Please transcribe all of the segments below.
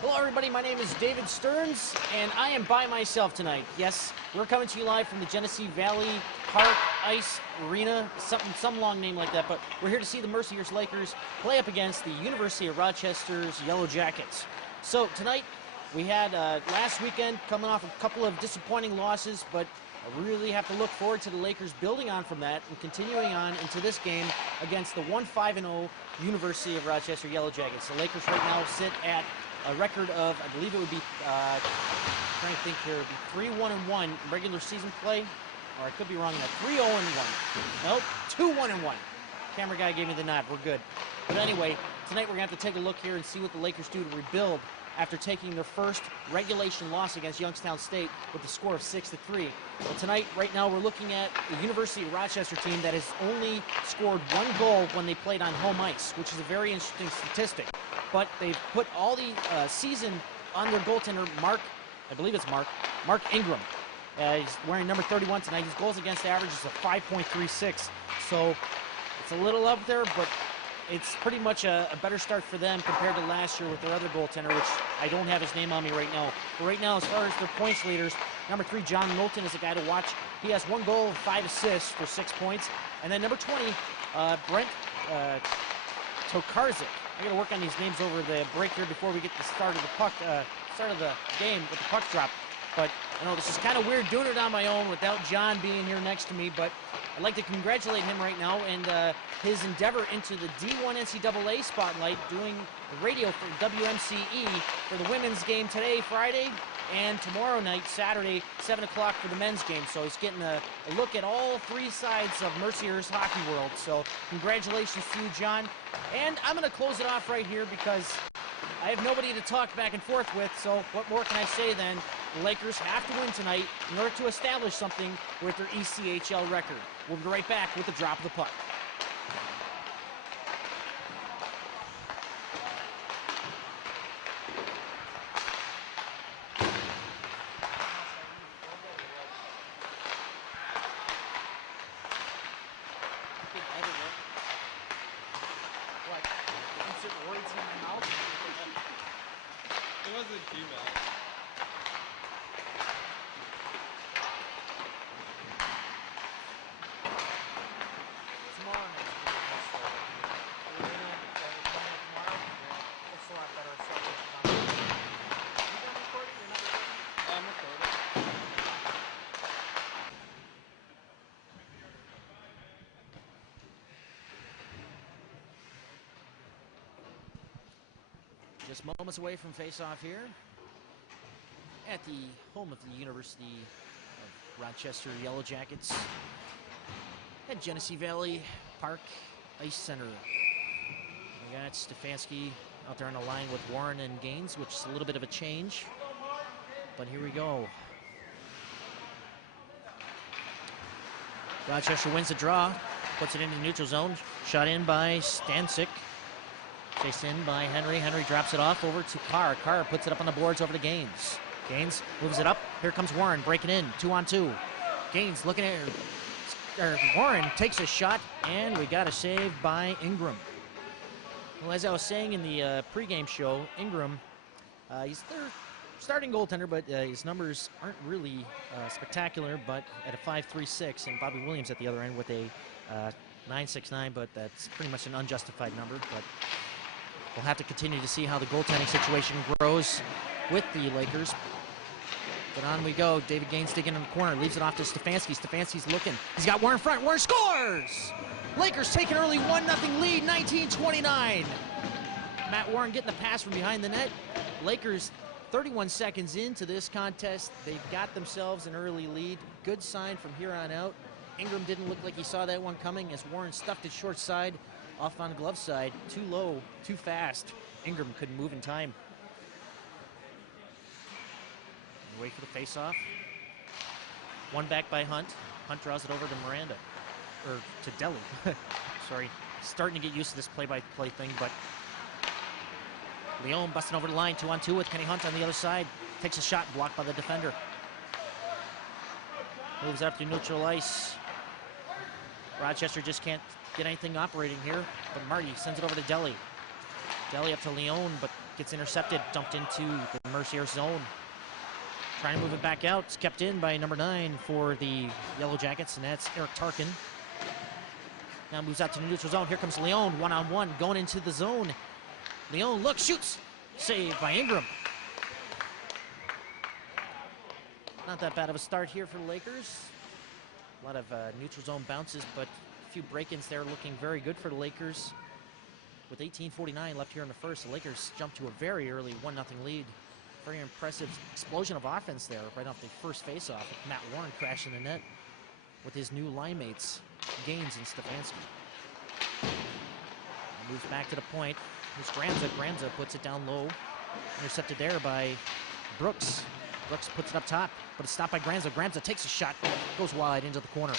Hello everybody, my name is David Stearns, and I am by myself tonight. Yes, we're coming to you live from the Genesee Valley Park Ice Arena, some long name like that, but we're here to see the Mercyhurst Lakers play up against the University of Rochester's Yellow Jackets. So tonight, we had last weekend coming off a couple of disappointing losses, but I really have to look forward to the Lakers building on from that and continuing on into this game against the 1-5-0 University of Rochester Yellow Jackets. The Lakers right now sit at a record of, I believe it would be, trying to think here, it would be 3-1-1 regular season play, or I could be wrong on that, 3-0-1. Nope, 2-1-1. Camera guy gave me the nod, we're good. But anyway, tonight we're going to have to take a look here and see what the Lakers do to rebuild after taking their first regulation loss against Youngstown State with the score of 6-3. Well, tonight, right now, we're looking at the University of Rochester team that has only scored one goal when they played on home ice, which is a very interesting statistic. But they've put all the season on their goaltender, I believe it's Mark Ingram. He's wearing number 31 tonight. His goals against average is a 5.36. So it's a little up there, but it's pretty much a better start for them compared to last year with their other goaltender, which I don't have his name on me right now. But right now, as far as their points leaders, number 3, John Moulton, is a guy to watch. He has 1 goal, 5 assists for 6 points. And then number 20, Brent Tokarczyk. I got to work on these names over the break here before we get the start of the game with the puck drop. But I know this is kind of weird doing it on my own without John being here next to me, but I'd like to congratulate him right now and his endeavor into the D1 NCAA spotlight, doing the radio for WMCE for the women's game today, Friday, and tomorrow night, Saturday, 7 o'clock for the men's game. So he's getting a look at all 3 sides of Mercyhurst hockey world. So congratulations to you, John. And I'm going to close it off right here because I have nobody to talk back and forth with, so what more can I say than the Lakers have to win tonight in order to establish something with their ECHL record. We'll be right back with the drop of the puck. It wasn't too bad. Tomorrow night. It's a lot better. I'm recording. Just moments away from face-off here at the home of the University of Rochester Yellow Jackets at Genesee Valley Park Ice Center. We got Stefanski out there on the line with Warren and Gaines, which is a little bit of a change. But here we go. Rochester wins the draw, puts it into the neutral zone. Shot in by Stancic. Chased in by Henry. Henry drops it off over to Carr. Carr puts it up on the boards over to Gaines. Gaines moves it up. Here comes Warren breaking in. 2-on-2. Gaines looking at Warren takes a shot, and we got a save by Ingram. Well, as I was saying in the pregame show, Ingram, he's their starting goaltender, but his numbers aren't really spectacular, but at a 5.36, and Bobby Williams at the other end with a 9.69, but that's pretty much an unjustified number. But we'll have to continue to see how the goaltending situation grows with the Lakers. But on we go. David Gaines digging in the corner. Leaves it off to Stefanski. Stefanski's looking. He's got Warren in front. Warren scores! Lakers take an early 1-0 lead, 19:29. Matt Warren getting the pass from behind the net. Lakers 31 seconds into this contest. They've got themselves an early lead. Good sign from here on out. Ingram didn't look like he saw that one coming as Warren stuffed it short side off on the glove side. Too low, too fast. Ingram couldn't move in time. Wait for the face-off. One back by Hunt. Hunt draws it over to Miranda. Or to Deli. Sorry. Starting to get used to this play-by-play thing, but Leon busting over the line. 2-on-2 with Kenny Hunt on the other side. Takes a shot, blocked by the defender. Moves up to neutral ice. Rochester just can't get anything operating here, but Marty sends it over to Deli. Deli up to Leon, but gets intercepted, dumped into the Mercyhurst zone. Trying to move it back out. It's kept in by number 9 for the Yellow Jackets, and that's Eric Tarkin. Now moves out to the neutral zone. Here comes Leon, one-on-one, going into the zone. Leon, look, shoots. Saved by Ingram. Not that bad of a start here for the Lakers. A lot of neutral zone bounces, but a few break-ins there looking very good for the Lakers. With 18:49 left here in the first, the Lakers jump to a very early 1-0 lead. Very impressive explosion of offense there right off the first face-off. Matt Warren crashing the net with his new line mates, Gaines and Stefanski. Moves back to the point. Here's Granza. Granza puts it down low. Intercepted there by Brooks. Brooks puts it up top, but it's stopped by Granza. Granza takes a shot, goes wide into the corner.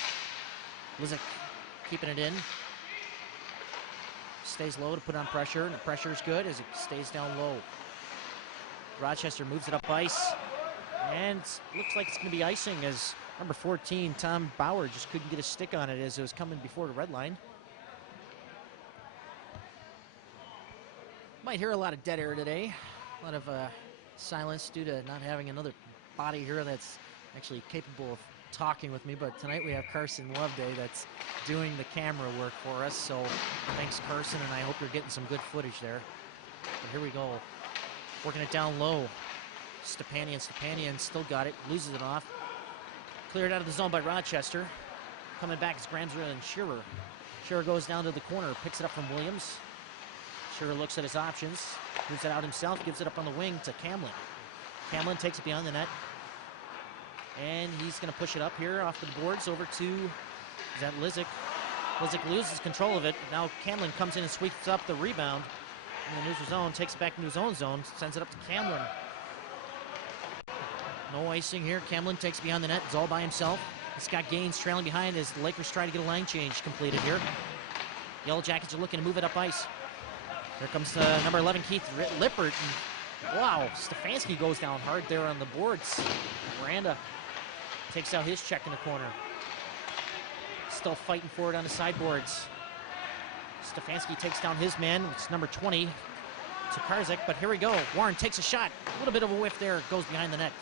Lizick keeping it in. Stays low to put on pressure, and the pressure is good as it stays down low. Rochester moves it up ice, and looks like it's going to be icing as number 14, Tom Bauer, just couldn't get a stick on it as it was coming before the red line. Might hear a lot of dead air today, a lot of silence due to not having another body here that's actually capable of talking with me, but tonight we have Carson Loveday that's doing the camera work for us, so thanks Carson, and I hope you're getting some good footage there. But here we go, working it down low. Stepanian still got it, loses it off. Cleared out of the zone by Rochester. Coming back is Granza and Shearer. Shearer goes down to the corner, picks it up from Williams. Shearer looks at his options, moves it out himself, gives it up on the wing to Camlin. Camlin takes it beyond the net. And he's going to push it up here off the boards over to, is that Lizick? Lizick loses control of it. Now Camlin comes in and sweeps up the rebound in the neutral zone, takes it back into his own zone, sends it up to Camlin. No icing here. Camlin takes it beyond the net. It's all by himself. He's got Gaines trailing behind as the Lakers try to get a line change completed here. Yellow Jackets are looking to move it up ice. Here comes number 11, Keith Lippert. And wow, Stefanski goes down hard there on the boards. Miranda takes out his check in the corner. Still fighting for it on the sideboards. Stefanski takes down his man, which is number 20, to Karzik, but here we go. Warren takes a shot. A little bit of a whiff there, goes behind the net.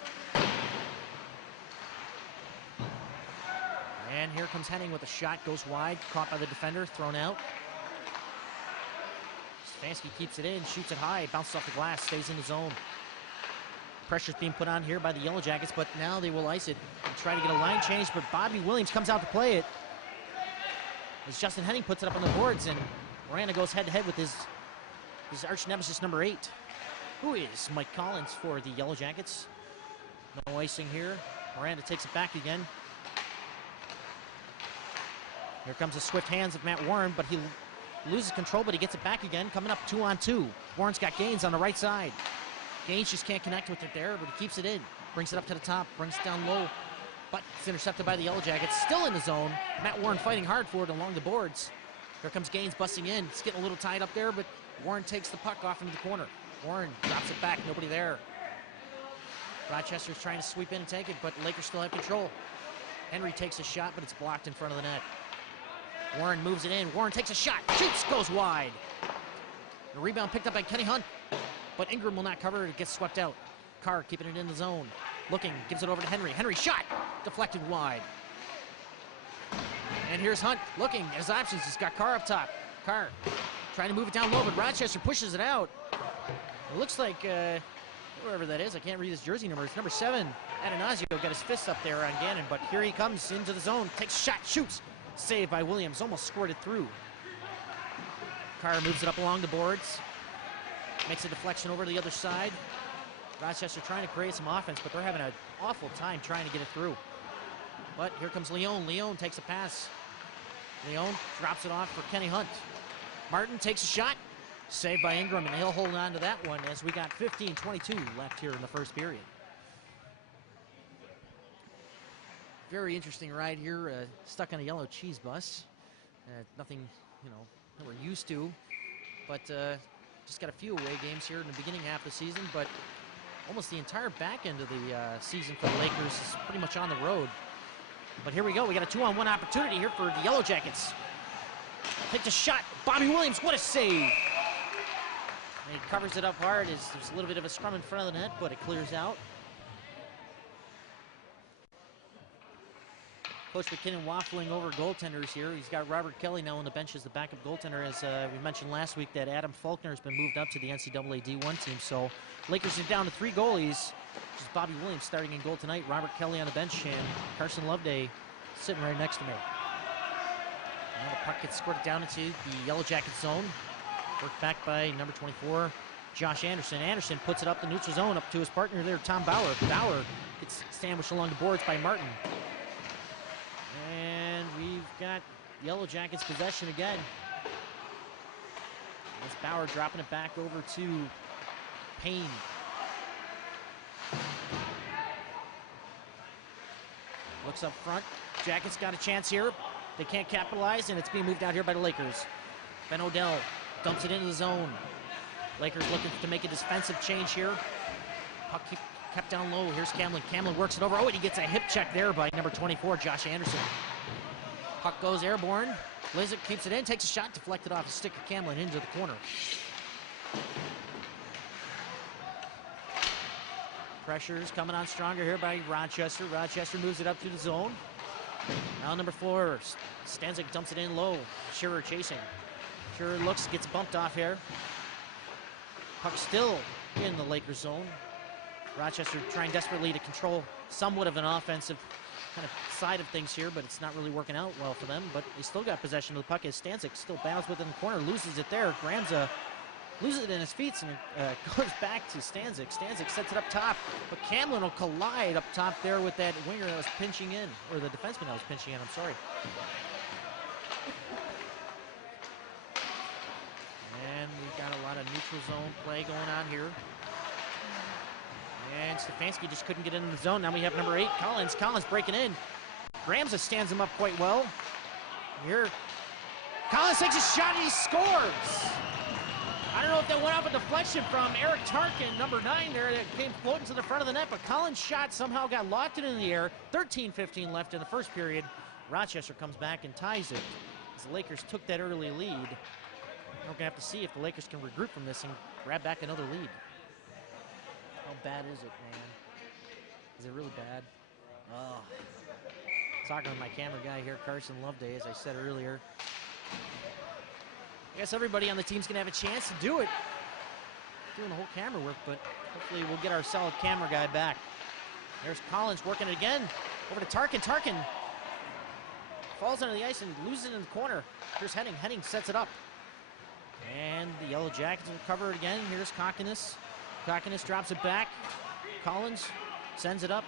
And here comes Henning with a shot, goes wide, caught by the defender, thrown out. Stefanski keeps it in, shoots it high, bounces off the glass, stays in the zone. Pressure's being put on here by the Yellow Jackets, but now they will ice it and try to get a line change, but Bobby Williams comes out to play it. As Justin Henning puts it up on the boards, and Miranda goes head-to-head with his arch nemesis number 8, who is Mike Collins for the Yellow Jackets. No icing here. Miranda takes it back again. Here comes the swift hands of Matt Warren, but he loses control, but he gets it back again, coming up 2-on-2. Warren's got Gaines on the right side. Gaines just can't connect with it there, but he keeps it in. Brings it up to the top, brings it down low, but it's intercepted by the Yellow Jackets. Still in the zone. Matt Warren fighting hard for it along the boards. Here comes Gaines busting in. It's getting a little tied up there, but Warren takes the puck off into the corner. Warren drops it back, nobody there. Rochester's trying to sweep in and take it, but the Lakers still have control. Henry takes a shot, but it's blocked in front of the net. Warren moves it in. Warren takes a shot, shoots, goes wide. The rebound picked up by Kenny Hunt, but Ingram will not cover it. It gets swept out. Carr keeping it in the zone. Looking, gives it over to Henry. Henry shot, deflected wide. And here's Hunt looking at his options. He's got Carr up top. Carr trying to move it down low, but Rochester pushes it out. It looks like, whoever that is, I can't read his jersey number. It's number 7, Atanasio, got his fist up there on Gannon, but here he comes into the zone. Takes a shot, shoots. Saved by Williams, almost squirted through. Carr moves it up along the boards. Makes a deflection over to the other side. Rochester trying to create some offense, but they're having an awful time trying to get it through. But here comes Leon. Leon takes a pass. Leon drops it off for Kenny Hunt. Martin takes a shot. Saved by Ingram, and he'll hold on to that one as we got 15:22 left here in the first period. Very interesting ride here, stuck on a yellow cheese bus. Nothing, that we're used to, but just got a few away games here in the beginning half of the season, but almost the entire back end of the season for the Lakers is pretty much on the road. But here we go. We got a 2-on-1 opportunity here for the Yellow Jackets. Takes a shot. Bobby Williams, what a save. covers it up hard. There's a little bit of a scrum in front of the net, but it clears out. Coach McKinnon waffling over goaltenders here. He's got Robert Kelly now on the bench as the backup goaltender. As we mentioned last week, that Adam Faulkner has been moved up to the NCAA D1 team. So Lakers are down to 3 goalies. Which is Bobby Williams starting in goal tonight. Robert Kelly on the bench, and Carson Loveday sitting right next to me. Now the puck gets squirted down into the Yellow Jacket zone. Worked back by number 24, Josh Anderson. Anderson puts it up the neutral zone, up to his partner there, Tom Bauer. Bauer gets sandwiched along the boards by Martin. And we've got Yellow Jackets possession again. That's Bauer dropping it back over to Payne. Looks up front. Jackets got a chance here. They can't capitalize, and it's being moved out here by the Lakers. Ben Odell dumps it into the zone. Lakers looking to make a defensive change here. Puck kept down low. Here's Camlin. Camlin works it over. Oh, and he gets a hip check there by number 24, Josh Anderson. Puck goes airborne. Lizick keeps it in, takes a shot, deflected off the stick of Camlin into the corner. Pressure's coming on stronger here by Rochester. Rochester moves it up through the zone. Now number 4, Stanzik dumps it in low. Shearer chasing. Shearer looks, gets bumped off here. Puck still in the Lakers zone. Rochester trying desperately to control somewhat of an offensive kind of side of things here, but it's not really working out well for them. But they still got possession of the puck as Stanzik still battles within the corner, loses it there. Gramza loses it in his feet and goes back to Stanzik. Stanzik sets it up top, but Camlin will collide up top there with that winger that was pinching in, or the defenseman that was pinching in, I'm sorry. And we've got a lot of neutral zone play going on here. And Stefanski just couldn't get into the zone. Now we have number 8, Collins. Collins breaking in. Gramza stands him up quite well. Here, Collins takes a shot and he scores! I don't know if that went off a deflection from Eric Tarkin, number 9 there, that came floating to the front of the net, but Collins' shot somehow got lofted in the air. 13:15 left in the first period. Rochester comes back and ties it as the Lakers took that early lead. We're gonna have to see if the Lakers can regroup from this and grab back another lead. How bad is it, man? Is it really bad? Oh. Talking with my camera guy here, Carson Loveday, as I said earlier. I guess everybody on the team's gonna have a chance to do it. Doing the whole camera work, but hopefully we'll get our solid camera guy back. There's Collins working it again. Over to Tarkin. Tarkin falls onto the ice and loses it in the corner. Here's Henning. Henning sets it up. And the Yellow Jackets will cover it again. Here's Kokonis. Kokonis drops it back. Collins sends it up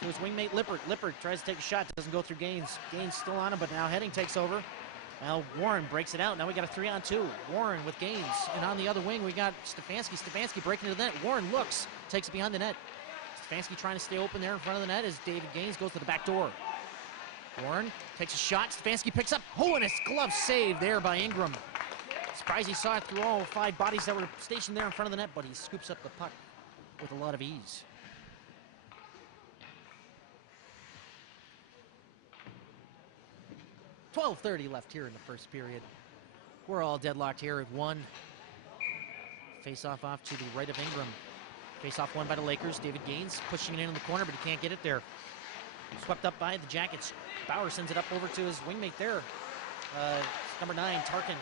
to his wingmate Lippert. Lippert tries to take a shot, doesn't go through Gaines. Gaines still on him, but now Henning takes over. Now Warren breaks it out. Now we got a 3-on-2. Warren with Gaines. And on the other wing, we got Stefanski. Stefanski breaking into the net. Warren looks, takes it behind the net. Stefanski trying to stay open there in front of the net as David Gaines goes to the back door. Warren takes a shot. Stefanski picks up. Oh, and his glove saved there by Ingram. Surprised he saw it through all 5 bodies that were stationed there in front of the net, but he scoops up the puck with a lot of ease. .12:30 left here in the first period. We're all deadlocked here at 1. Face-off off to the right of Ingram. Face-off won by the Lakers. David Gaines pushing it in the corner, but he can't get it there. Swept up by the Jackets. Bauer sends it up over to his wingmate there. Number 9, Tarkin.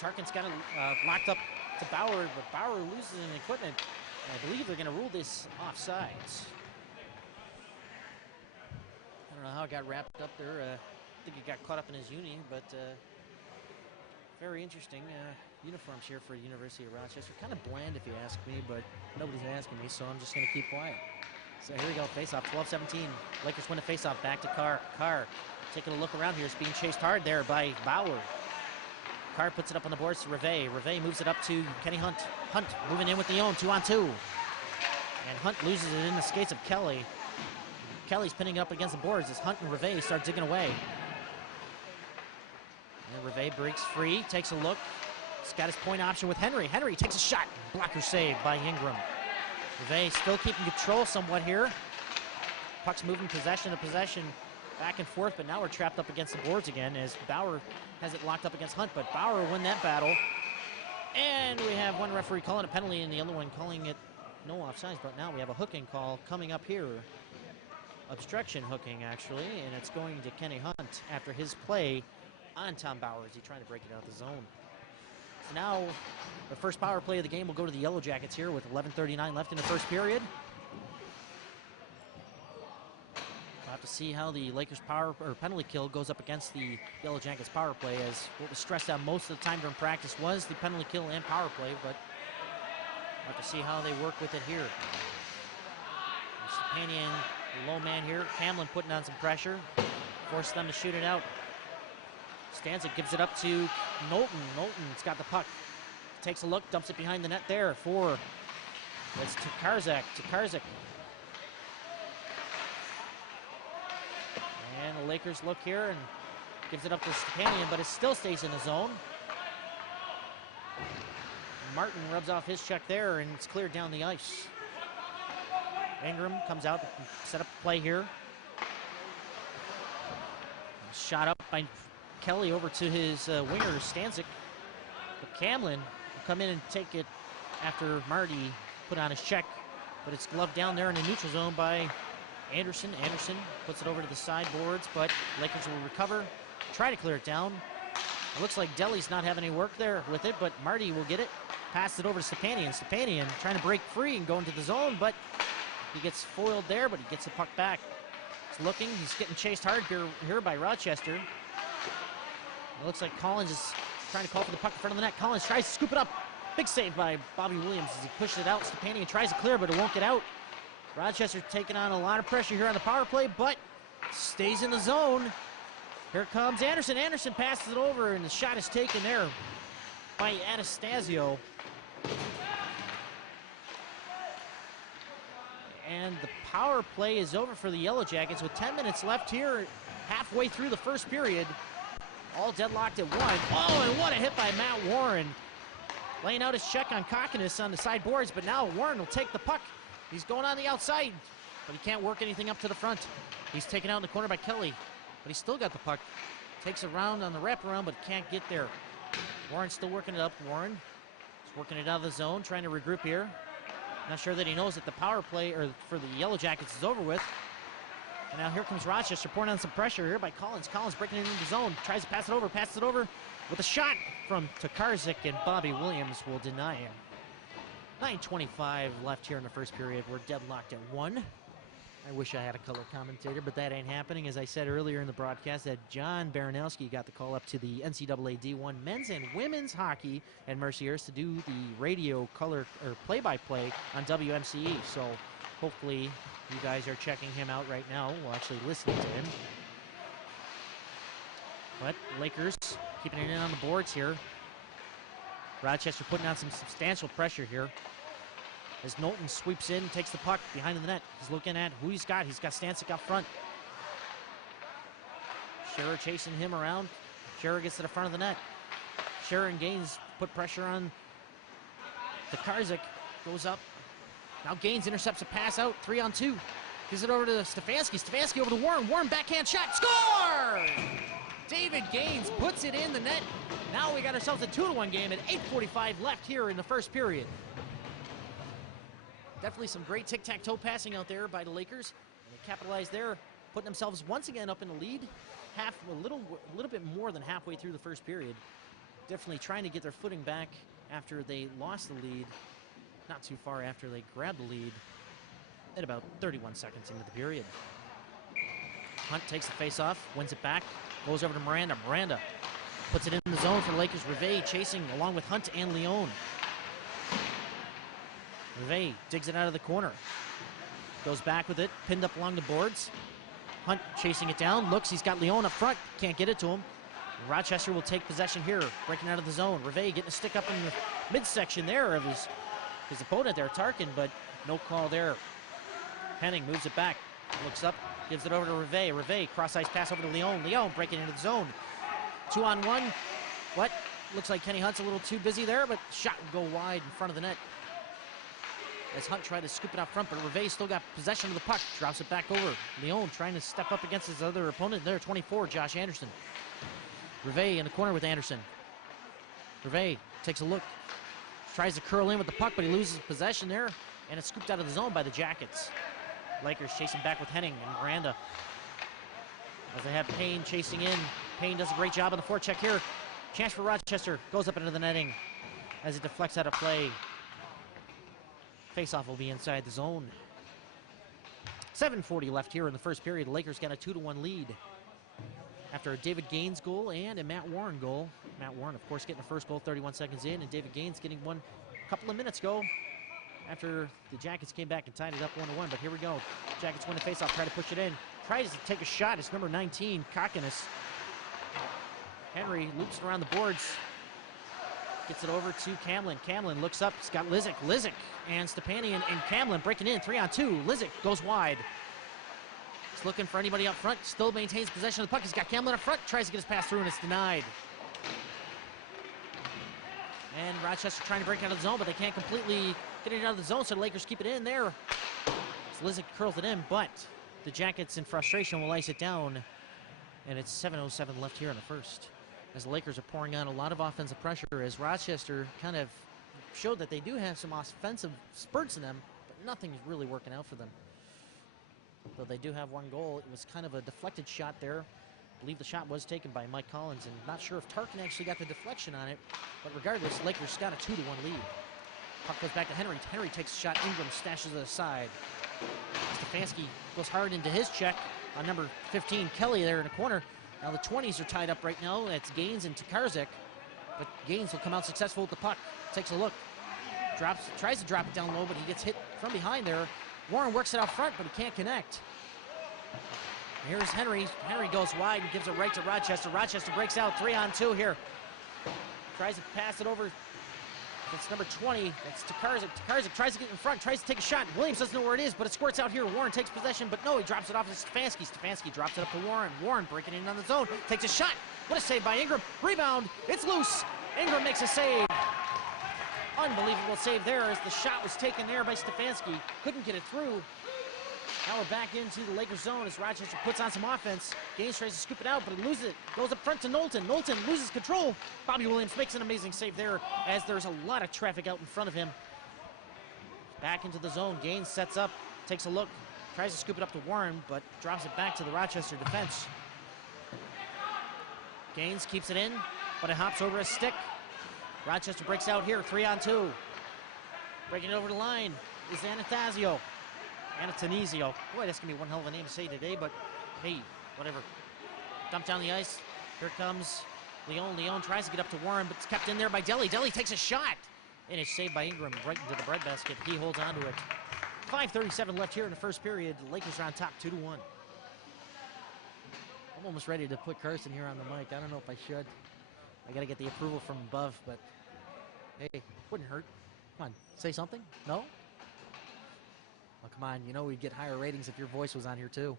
Tarkin's got it locked up to Bauer, but Bauer loses an equipment. And I believe they're going to rule this offsides. I don't know how it got wrapped up there. I think it got caught up in his uni, but very interesting. Uniforms here for the University of Rochester. Kind of bland if you ask me, but nobody's asking me, so I'm just going to keep quiet. So here we go, face-off, 12-17. Lakers win the face-off, back to Carr. Carr taking a look around here. It's being chased hard there by Bauer. Carr puts it up on the boards to Reve. Reve moves it up to Kenny Hunt. Hunt moving in with the own, 2-on-2. And Hunt loses it in the skates of Kelly. Kelly's pinning up against the boards as Hunt and Reve start digging away. And Reve breaks free, takes a look. He's got his point option with Henry. Henry takes a shot. Blocker save by Ingram. Reve still keeping control somewhat here. Puck's moving possession to possession, back and forth, but now we're trapped up against the boards again as Bauer has it locked up against Hunt, but Bauer will win that battle. And we have one referee calling a penalty and the other one calling it no offsides, but now we have a hooking call coming up here. Obstruction hooking, actually, and it's going to Kenny Hunt after his play on Tom Bowers. He's trying to break it out of the zone. So now the first power play of the game will go to the Yellow Jackets here with 11:39 left in the first period. We'll have to see how the Lakers power or penalty kill goes up against the Yellow Jackets power play, as what was stressed out most of the time during practice was the penalty kill and power play, but we'll have to see how they work with it here. Stepanian, low man here. Hamlin putting on some pressure, force them to shoot it out. Stanzik gives it up to Knowlton. Knowlton's got the puck. Takes a look, dumps it behind the net there for, it's Takarzak. And the Lakers look here and gives it up to Stepanian, but it still stays in the zone. Martin rubs off his check there, and it's cleared down the ice. Ingram comes out to set up the play here. Shot up by Kelly over to his winger, Stanzik. But Camlin will come in and take it after Marty put on his check. But it's gloved down there in the neutral zone by Anderson. Anderson puts it over to the sideboards, but Lakers will recover, try to clear it down. It looks like Deli's not having any work there with it, but Marty will get it. Pass it over to Stepanian. Stepanian trying to break free and go into the zone, but he gets foiled there, but he gets the puck back. He's looking. He's getting chased hard here by Rochester. It looks like Collins is trying to call for the puck in front of the net. Collins tries to scoop it up. Big save by Bobby Williams as he pushes it out. Stepanian tries to clear, but it won't get out. Rochester taking on a lot of pressure here on the power play, but stays in the zone. Here comes Anderson. Anderson passes it over, and the shot is taken there by Anastasio. And the power play is over for the Yellow Jackets with 10 minutes left here, halfway through the first period. All deadlocked at one. Oh, and what a hit by Matt Warren. Laying out his check on Cockiness on the sideboards, but now Warren will take the puck. He's going on the outside, but he can't work anything up to the front. He's taken out in the corner by Kelly, but he's still got the puck. Takes a round on the wraparound, but can't get there. Warren's still working it up. Warren is working it out of the zone, trying to regroup here. Not sure that he knows that the power play or for the Yellow Jackets is over with. And now here comes Rochester pouring on some pressure here by Collins. Collins breaking it into the zone, tries to pass it over with a shot from Tokarczyk, and Bobby Williams will deny him. 9:25 left here in the first period. We're deadlocked at 1. I wish I had a color commentator, but that ain't happening. As I said earlier in the broadcast, that John Baranowski got the call up to the NCAA D1 men's and women's hockey at Mercyhurst to do the radio color or play-by-play on WMCE. So hopefully you guys are checking him out right now. We'll actually listen to him. But Lakers keeping it in on the boards here. Rochester putting on some substantial pressure here. As Knowlton sweeps in, takes the puck behind the net. He's looking at who he's got. He's got Stanzik up front. Scherer chasing him around. Scherer gets to the front of the net. Scherer and Gaines put pressure on Tokarczyk. Goes up. Now Gaines intercepts a pass out. 3-on-2. Gives it over to Stefanski. Stefanski over to Warren. Warren backhand shot. Score! David Gaines puts it in the net. Now we got ourselves a 2-1 game at 8:45 left here in the first period. Definitely some great tic-tac-toe passing out there by the Lakers. And they capitalized there, putting themselves once again up in the lead. A little bit more than halfway through the first period. Definitely trying to get their footing back after they lost the lead. Not too far after they grabbed the lead at about 31 seconds into the period. Hunt takes the face-off, wins it back, goes over to Miranda. Miranda puts it in the zone for Lakers. Rivet chasing along with Hunt and Leone. Rivet digs it out of the corner. Goes back with it, pinned up along the boards. Hunt chasing it down, looks, he's got Leone up front, can't get it to him. Rochester will take possession here, breaking out of the zone. Rivet getting a stick up in the midsection there of his opponent there, Tarkin, but no call there. Henning moves it back, looks up, gives it over to Rivet. Rivet, cross-ice pass over to Leone. Leone breaking into the zone. 2-on-1. What? Looks like Kenny Hunt's a little too busy there, but shot will go wide in front of the net. As Hunt tried to scoop it out front, but Rivet still got possession of the puck. Drops it back over. Leone trying to step up against his other opponent there, 24, Josh Anderson. Rivet in the corner with Anderson. Rivet takes a look, tries to curl in with the puck, but he loses possession there, and it's scooped out of the zone by the Jackets. Lakers chasing back with Henning and Miranda. As they have Payne chasing in. Payne does a great job on the forecheck here. Chance for Rochester, goes up into the netting as it deflects out of play. Faceoff will be inside the zone. 7:40 left here in the first period. The Lakers got a 2-1 lead after a David Gaines goal and a Matt Warren goal. Matt Warren, of course, getting the first goal 31 seconds in, and David Gaines getting one a couple of minutes ago after the Jackets came back and tied it up 1-1. But here we go. Jackets win the faceoff, try to push it in. Tries to take a shot. It's number 19, Kokonis. Henry loops around the boards. Gets it over to Camlin. Camlin looks up. He's got Lizick. Lizick and Stepanian and Camlin breaking in 3-on-2. Lizick goes wide. He's looking for anybody up front. Still maintains possession of the puck. He's got Camlin up front. Tries to get his pass through, and it's denied. And Rochester trying to break out of the zone, but they can't completely get it out of the zone, so the Lakers keep it in there. So Lizick curls it in, but the Jackets in frustration will ice it down. And it's 7:07 left here in the first, as the Lakers are pouring on a lot of offensive pressure, as Rochester kind of showed that they do have some offensive spurts in them, but nothing's really working out for them. Though they do have one goal. It was kind of a deflected shot there. I believe the shot was taken by Mike Collins, and not sure if Tarkin actually got the deflection on it, but regardless, Lakers got a 2-1 lead. Puck goes back to Henry. Henry takes a shot. Ingram stashes it aside. Stefanski goes hard into his check on number 15, Kelly, there in the corner. Now the 20s are tied up right now. That's Gaines and Tokarczyk, but Gaines will come out successful with the puck. Takes a look, tries to drop it down low, but he gets hit from behind there. Warren works it out front, but he can't connect. Here's Henry. Henry goes wide and gives it right to Rochester. Rochester breaks out 3-on-2 here. Tries to pass it over. That's number 20. That's Tokarczyk. Tokarczyk tries to get in front, tries to take a shot. Williams doesn't know where it is, but it squirts out here. Warren takes possession, but no, he drops it off to Stefanski. Stefanski drops it up to Warren. Warren breaking in on the zone. Takes a shot. What a save by Ingram. Rebound. It's loose. Ingram makes a save. Unbelievable save there as the shot was taken there by Stefanski. Couldn't get it through. Now we're back into the Lakers zone as Rochester puts on some offense. Gaines tries to scoop it out, but he loses it. Goes up front to Knowlton. Knowlton loses control. Bobby Williams makes an amazing save there as there's a lot of traffic out in front of him. Back into the zone. Gaines sets up, takes a look, tries to scoop it up to Warren, but drops it back to the Rochester defense. Gaines keeps it in, but it hops over a stick. Rochester breaks out here, 3-on-2. Breaking it over the line is Anastasio. Anastasio. Boy, that's going to be one hell of a name to say today, but hey, whatever. Dump down the ice. Here comes Leon. Leon tries to get up to Warren, but it's kept in there by Deli. Deli takes a shot, and it's saved by Ingram right into the breadbasket. He holds on to it. 5:37 left here in the first period. The Lakers are on top, 2-1. I'm almost ready to put Carson here on the mic. I don't know if I should. I got to get the approval from above, but hey, wouldn't hurt. Come on, say something? No? Oh, come on, you know we'd get higher ratings if your voice was on here too.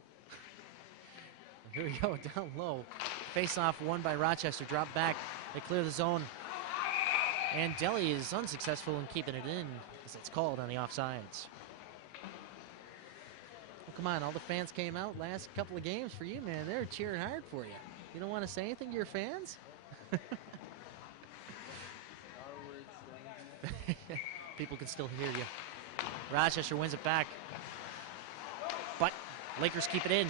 Here we go, down low. Face-off won by Rochester, drop back. They clear the zone. And Deli is unsuccessful in keeping it in, as it's called on the offsides. Well, come on, all the fans came out last couple of games for you, man. They're cheering hard for you. You don't want to say anything to your fans? People can still hear you. Rochester wins it back, but Lakers keep it in.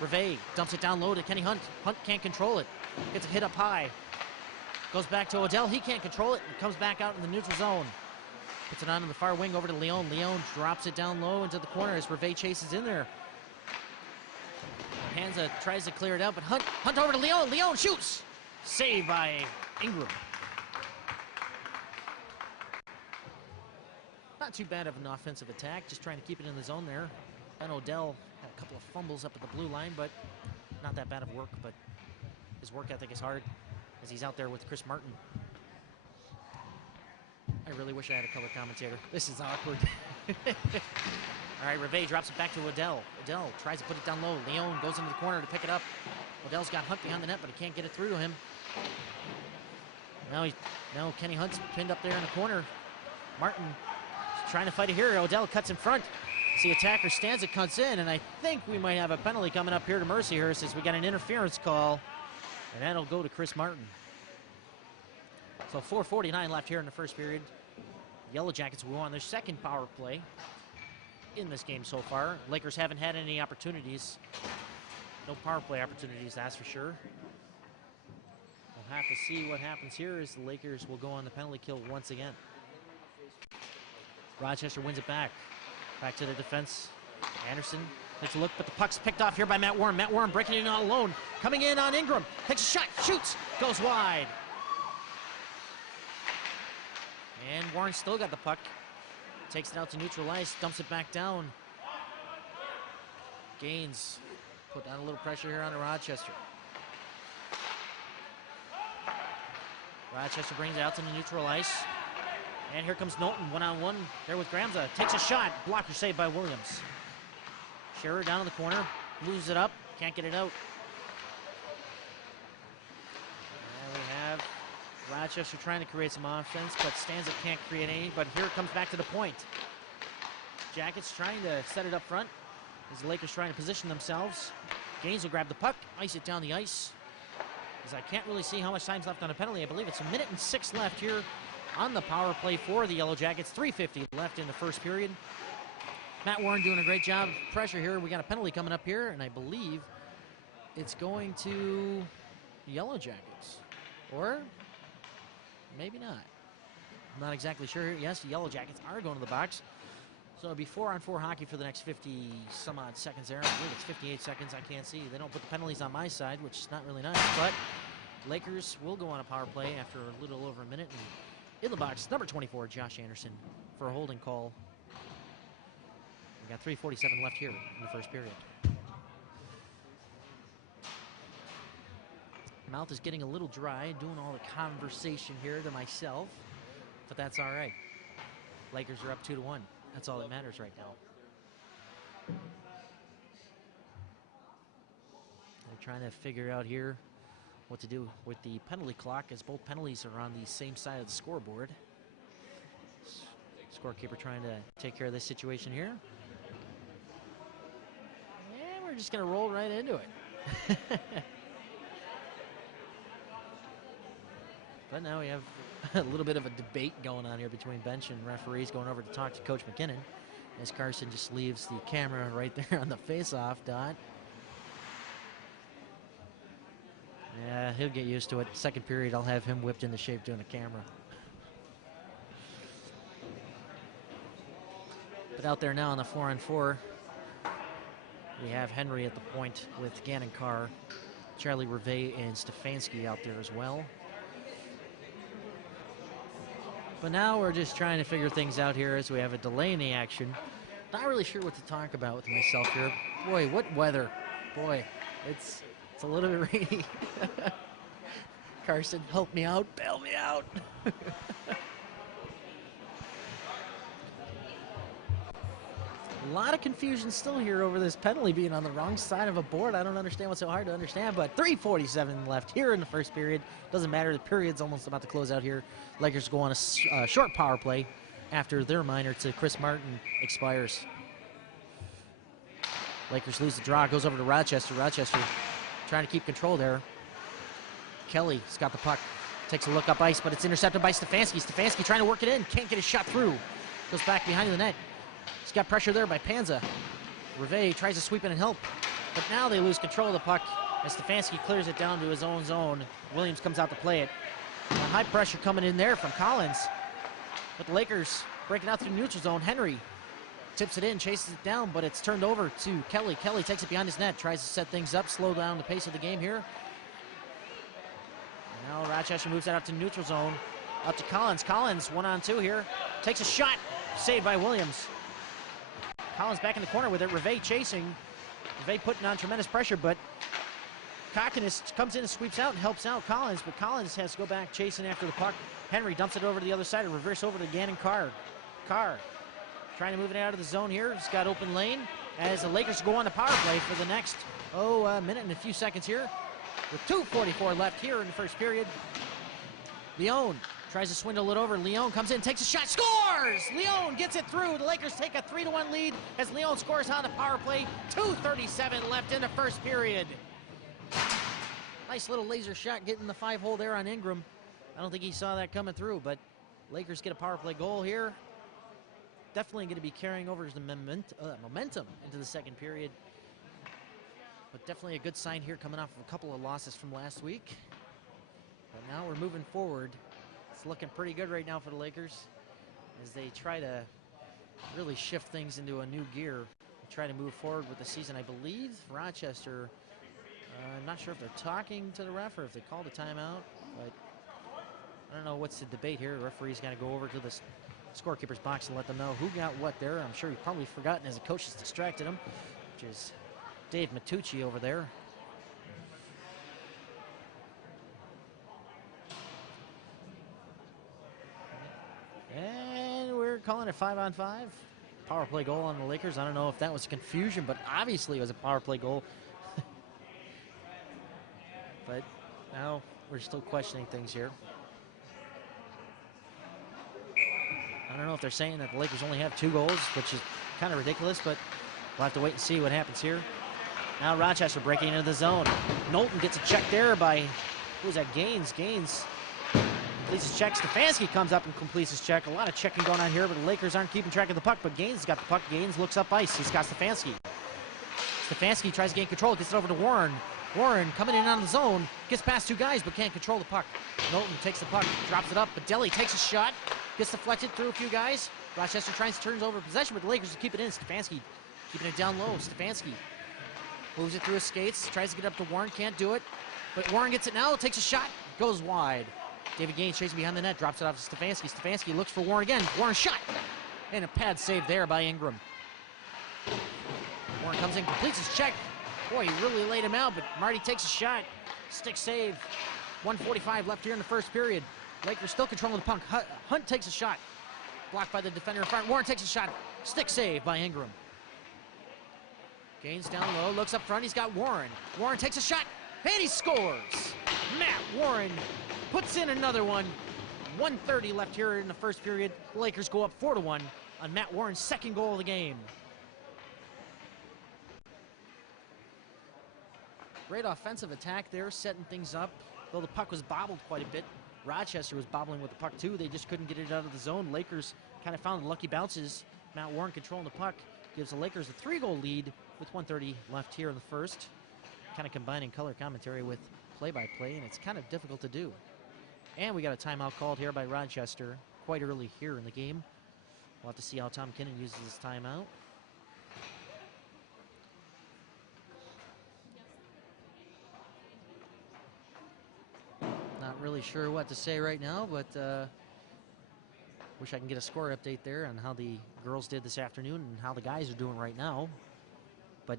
Reve dumps it down low to Kenny Hunt. Hunt can't control it. Gets a hit up high. Goes back to Odell. He can't control it and comes back out in the neutral zone. Puts it on in the far wing over to Leon. Leon drops it down low into the corner as Reve chases in there. Hansa tries to clear it out, but Hunt over to Leon. Leon shoots. Saved by Ingram. Not too bad of an offensive attack, just trying to keep it in the zone there. And Odell had a couple of fumbles up at the blue line, but not that bad of work, but his work ethic is hard as he's out there with Chris Martin. I really wish I had a color commentator. This is awkward. All right, Reve drops it back to Odell. Odell tries to put it down low. Leon goes into the corner to pick it up. Odell's got Hunt behind the net, but he can't get it through to him. Now Kenny Hunt's pinned up there in the corner. Martin trying to fight it here. Odell cuts in front. See attacker Stanzik cuts in, and I think we might have a penalty coming up here to Mercyhurst as we got an interference call, and that'll go to Chris Martin. So 4:49 left here in the first period. Yellow Jackets will go on their second power play in this game so far. Lakers haven't had any opportunities. No power play opportunities, that's for sure. We'll have to see what happens here as the Lakers will go on the penalty kill once again. Rochester wins it back. Back to the defense. Anderson takes a look, but the puck's picked off here by Matt Warren. Matt Warren breaking in all alone. Coming in on Ingram. Takes a shot, shoots, goes wide. And Warren still got the puck. Takes it out to neutral ice, dumps it back down. Gaines put down a little pressure here on Rochester. Rochester brings it out to the neutral ice. And here comes Knowlton, one-on-one there with Gramza. Takes a shot, blocker saved by Williams. Scherer down in the corner, loses it up, can't get it out. And we have Rochester trying to create some offense, but Stanza can't create any, but here it comes back to the point. Jackets trying to set it up front as the Lakers trying to position themselves. Gaines will grab the puck, ice it down the ice. As I can't really see how much time's left on a penalty. I believe it's 1:06 left here on the power play for the Yellow Jackets. 3:50 left in the first period. Matt Warren doing a great job. Pressure here. We got a penalty coming up here, and I believe it's going to Yellow Jackets. Or maybe not. I'm not exactly sure. Yes, the Yellow Jackets are going to the box. So it'll be 4-on-4 hockey for the next 50 some odd seconds there. I believe it's 58 seconds. I can't see. They don't put the penalties on my side, which is not really nice. But Lakers will go on a power play after a little over a minute. And in the box, number 24, Josh Anderson, for a holding call. We got 3:47 left here in the first period. Mouth is getting a little dry, doing all the conversation here to myself, but that's all right. Lakers are up 2-1. That's all that matters right now. They're trying to figure out here what to do with the penalty clock, as both penalties are on the same side of the scoreboard. Scorekeeper trying to take care of this situation here. And we're just going to roll right into it. But now we have a little bit of a debate going on here between bench and referees, going over to talk to Coach McKinnon, as Carson just leaves the camera right there on the face-off dot. Yeah, he'll get used to it. Second period, I'll have him whipped into shape doing the camera. But out there now on the 4-on-4, we have Henry at the point with Gannon Carr, Charlie Rivet, and Stefanski out there as well. But now we're just trying to figure things out here as we have a delay in the action. Not really sure what to talk about with myself here. Boy, what weather. Boy, it's a little bit rainy. Carson, help me out, bail me out. A lot of confusion still here over this penalty being on the wrong side of a board. I don't understand what's so hard to understand, but 3:47 left here in the first period. Doesn't matter, the period's almost about to close out here. Lakers go on a short power play after their minor to Chris Martin expires. Lakers lose the draw, goes over to Rochester. Rochester trying to keep control there. Kelly's got the puck, takes a look up ice, but it's intercepted by Stefanski. Stefanski trying to work it in, can't get his shot through. Goes back behind the net. He's got pressure there by Panza. Rivet tries to sweep in and help, but now they lose control of the puck as Stefanski clears it down to his own zone. Williams comes out to play it. High pressure coming in there from Collins, but the Lakers breaking out through the neutral zone. Henry tips it in, chases it down, but it's turned over to Kelly. Kelly takes it behind his net, tries to set things up, slow down the pace of the game here. And now Rochester moves that out to neutral zone, up to Collins. Collins 1-on-2 here, takes a shot, saved by Williams. Collins back in the corner with it. Rivet chasing. Rivet putting on tremendous pressure, but Kokonis comes in and sweeps out and helps out Collins, but Collins has to go back chasing after the puck. Henry dumps it over to the other side, and reverse over to Gannon Carr. Carr trying to move it out of the zone here. He's got open lane as the Lakers go on the power play for the next, minute and a few seconds here. With 2:44 left here in the first period. Leone tries to swindle it over. Leone comes in, takes a shot, scores! Leone gets it through. The Lakers take a 3-1 lead as Leone scores on the power play. 2:37 left in the first period. Nice little laser shot getting the 5-hole there on Ingram. I don't think he saw that coming through, but Lakers get a power play goal here. Definitely going to be carrying over the momentum into the second period. But definitely a good sign here coming off of a couple of losses from last week. But now we're moving forward. It's looking pretty good right now for the Lakers as they try to really shift things into a new gear and try to move forward with the season. I believe Rochester, I'm not sure if they're talking to the ref or if they called a timeout, but I don't know what's the debate here. The referee's got to go over to the scorekeeper's box and let them know who got what there. I'm sure he's probably forgotten as the coach has distracted him, which is Dave Matucci over there. And we're calling it 5-on-5. Power play goal on the Lakers. I don't know if that was confusion, but obviously it was a power play goal. But now we're still questioning things here. I don't know if they're saying that the Lakers only have 2 goals, which is kind of ridiculous, but we'll have to wait and see what happens here. Now Rochester breaking into the zone. Knowlton gets a check there by, who was that, Gaines. Gaines completes his check. Stefanski comes up and completes his check. A lot of checking going on here, but the Lakers aren't keeping track of the puck, but Gaines has got the puck. Gaines looks up ice. He's got Stefanski. Stefanski tries to gain control, gets it over to Warren. Warren coming in on the zone, gets past 2 guys, but can't control the puck. Knowlton takes the puck, drops it up, but Deli takes a shot, gets deflected through a few guys. Rochester tries to turn over possession, but the Lakers will keep it in. Stefanski keeping it down low. Stefanski moves it through his skates, tries to get up to Warren, can't do it. But Warren gets it now, takes a shot, goes wide. David Gaines chasing behind the net, drops it off to Stefanski. Stefanski looks for Warren again. Warren shot! And a pad save there by Ingram. Warren comes in, completes his check. Boy, he really laid him out, but Marty takes a shot. Stick save. 1:45 left here in the first period. Lakers still controlling the puck. Hunt takes a shot. Blocked by the defender in front. Warren takes a shot. Stick save by Ingram. Gaines down low, looks up front. He's got Warren. Warren takes a shot, and he scores. Matt Warren puts in another one. 1:30 left here in the first period. The Lakers go up 4-1 on Matt Warren's second goal of the game. Great offensive attack there, setting things up. Though the puck was bobbled quite a bit. Rochester was bobbling with the puck too. They just couldn't get it out of the zone. Lakers kind of found lucky bounces. Matt Warren controlling the puck gives the Lakers a 3-goal lead with 1:30 left here in the first. Kind of combining color commentary with play-by-play, and it's kind of difficult to do. And we got a timeout called here by Rochester quite early here in the game. We'll have to see how Tom Kinnon uses his timeout. Not really sure what to say right now, but wish I can get a score update there on how the girls did this afternoon and how the guys are doing right now. But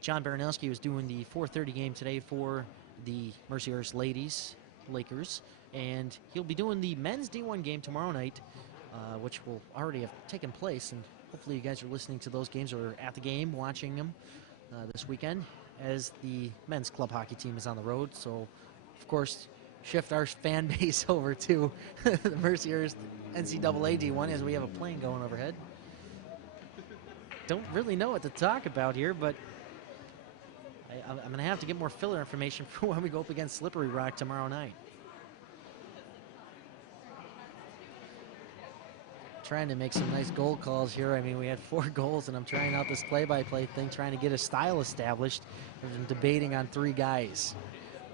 John Baranowski was doing the 4:30 game today for the Mercyhurst ladies, Lakers, and he'll be doing the men's D1 game tomorrow night, which will already have taken place, and hopefully you guys are listening to those games or at the game, watching them this weekend, as the men's club hockey team is on the road. So, of course, shift our fan base over to the Mercyhurst NCAA D1 as we have a plane going overhead. Don't really know what to talk about here, but I'm going to have to get more filler information for when we go up against Slippery Rock tomorrow night. Trying to make some nice goal calls here. I mean, we had 4 goals, and I'm trying out this play-by-play thing, trying to get a style established. I've been debating on 3 guys.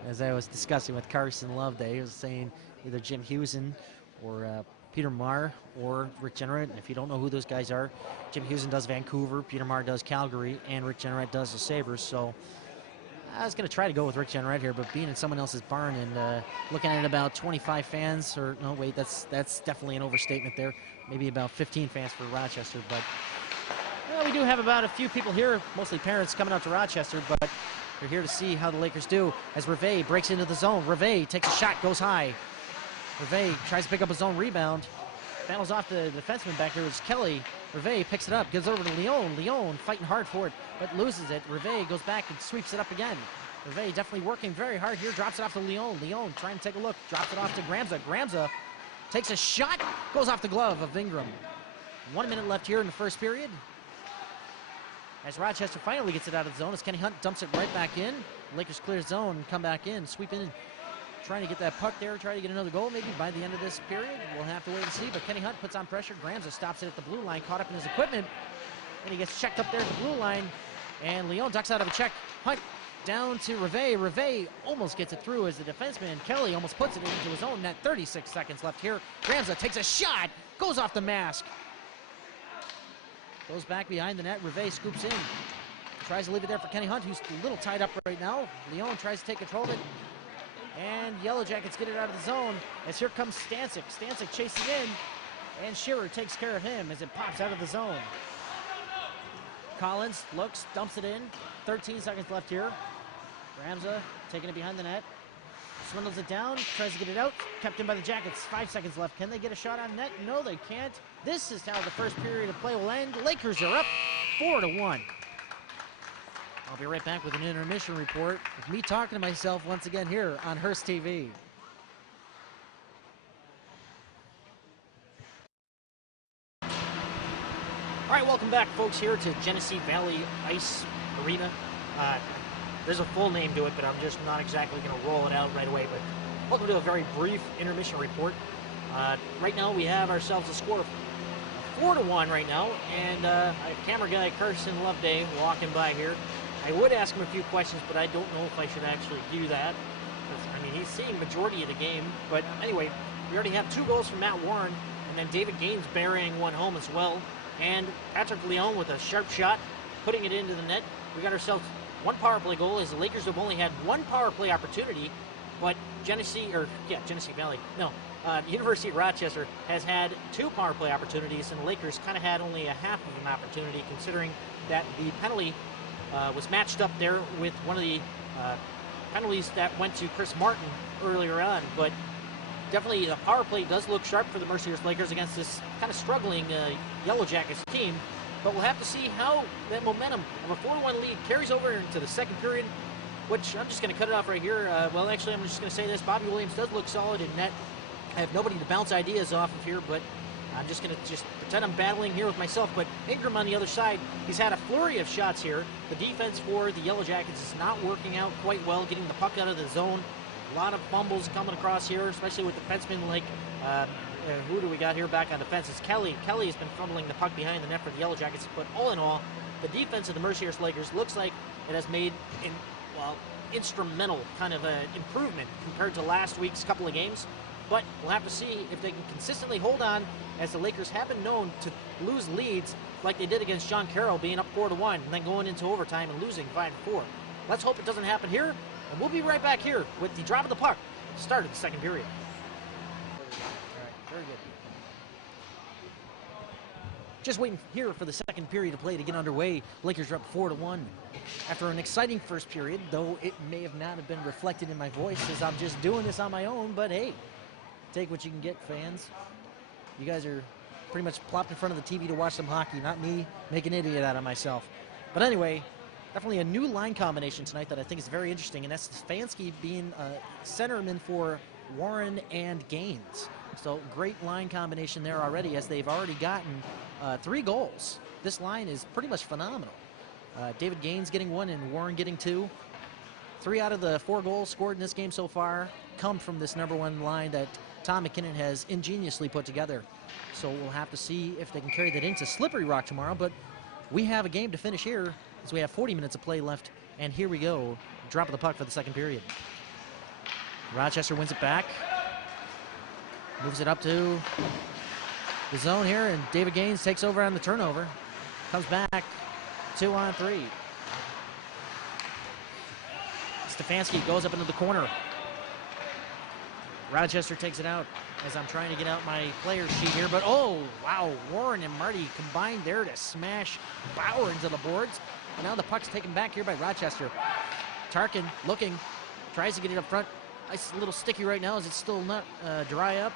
As I was discussing with Carson Loveday, he was saying either Jim Hewson or Peter Marr or Rick Jenrette. And if you don't know who those guys are, Jim Hewson does Vancouver, Peter Marr does Calgary, and Rick Jenrette does the Sabres. So I was going to try to go with Rick Jenrette here, but being in someone else's barn and looking at about 25 fans, or no, wait, that's definitely an overstatement there. Maybe about 15 fans for Rochester, but well, we do have about a few people here, mostly parents coming out to Rochester, but they're here to see how the Lakers do as Reve breaks into the zone. Reve takes a shot, goes high. Reve tries to pick up his own rebound. Battles off the defenseman back there, was Kelly. Reve picks it up, gives it over to Leon. Leon fighting hard for it, but loses it. Reve goes back and sweeps it up again. Reve definitely working very hard here, drops it off to Leon. Leon trying to take a look, drops it off to Gramza. Gramza takes a shot, goes off the glove of Ingram. 1 minute left here in the first period. As Rochester finally gets it out of the zone, as Kenny Hunt dumps it right back in. Lakers clear zone and come back in, sweep in. trying to get that puck there, try to get another goal maybe by the end of this period. We'll have to wait and see, but Kenny Hunt puts on pressure. Gramza stops it at the blue line, caught up in his equipment, and he gets checked up there at the blue line, and Leon ducks out of a check. Hunt down to Rivet. Rivet almost gets it through as the defenseman. Kelly almost puts it into his own net. 36 seconds left here. Gramza takes a shot, goes off the mask. Goes back behind the net. Rivet scoops in. Tries to leave it there for Kenny Hunt, who's a little tied up right now. Leon tries to take control of it. And Yellow Jackets get it out of the zone as here comes Stancic. Stancic chases in, and Shearer takes care of him as it pops out of the zone. Collins looks, dumps it in. 13 seconds left here. Gramza taking it behind the net. Swindles it down, tries to get it out. Kept in by the Jackets. 5 seconds left. Can they get a shot on net? No, they can't. This is how the first period of play will end. Lakers are up 4-1. I'll be right back with an intermission report with me talking to myself once again here on Hearst TV. All right, welcome back, folks, here to Genesee Valley Ice Arena. There's a full name to it, but I'm just not exactly going to roll it out right away. But welcome to a very brief intermission report. Right now, we have ourselves a score of 4-1 right now, and I have camera guy Carson Loveday walking by here. I would ask him a few questions, but I don't know if I should actually do that. I mean, he's seeing majority of the game. But anyway, we already have 2 goals from Matt Warren, and then David Gaines burying one home as well. And Patrick Leon with a sharp shot, putting it into the net. We got ourselves 1 power play goal, as the Lakers have only had 1 power play opportunity, but Genesee Valley, no, University of Rochester has had 2 power play opportunities, and the Lakers kind of had only a half of an opportunity, considering that the penalty was matched up there with one of the penalties that went to Chris Martin earlier on. But definitely the power play does look sharp for the Mercyhurst Lakers against this kind of struggling Yellow Jackets team. But we'll have to see how that momentum of a 4-1 lead carries over into the second period, which I'm just going to cut it off right here. Well, actually, I'm just going to say this. Bobby Williams does look solid in net. I have nobody to bounce ideas off of here, but I'm just going to pretend I'm battling here with myself. But Ingram on the other side, he's had a flurry of shots here. The defense for the Yellow Jackets is not working out quite well, getting the puck out of the zone. A lot of fumbles coming across here, especially with defensemen like, who do we got here back on defense? It's Kelly. Kelly has been fumbling the puck behind the net for the Yellow Jackets. But all in all, the defense of the Mercyhurst Lakers looks like it has made instrumental kind of improvement compared to last week's couple of games. But we'll have to see if they can consistently hold on, as the Lakers have been known to lose leads like they did against John Carroll, being up 4-1 and then going into overtime and losing 5-4. Let's hope it doesn't happen here, and we'll be right back here with the drop of the puck at the start of the second period. All right, very good. Just waiting here for the second period of play to get underway. Lakers are up 4-1 after an exciting first period, though it may have not have been reflected in my voice as I'm just doing this on my own, but hey, take what you can get, fans. You guys are pretty much plopped in front of the TV to watch some hockey, not me making an idiot out of myself. But anyway, definitely a new line combination tonight that I think is very interesting, and that's Stefanski being a centerman for Warren and Gaines. So great line combination there already, as they've already gotten 3 goals. This line is pretty much phenomenal. David Gaines getting 1 and Warren getting 2. 3 out of the 4 goals scored in this game so far come from this #1 line that Tom McKinnon has ingeniously put together. So we'll have to see if they can carry that into Slippery Rock tomorrow. But we have a game to finish here, as we have 40 minutes of play left. And here we go. Drop of the puck for the second period. Rochester wins it back. Moves it up to the zone here, and David Gaines takes over on the turnover. Comes back 2-on-3. Stefanski goes up into the corner. Rochester takes it out as I'm trying to get out my player sheet here, but oh, wow, Warren and Marty combined there to smash Bauer into the boards. And now the puck's taken back here by Rochester. Tarkin looking, tries to get it up front. It's a little sticky right now as it's still not dry up.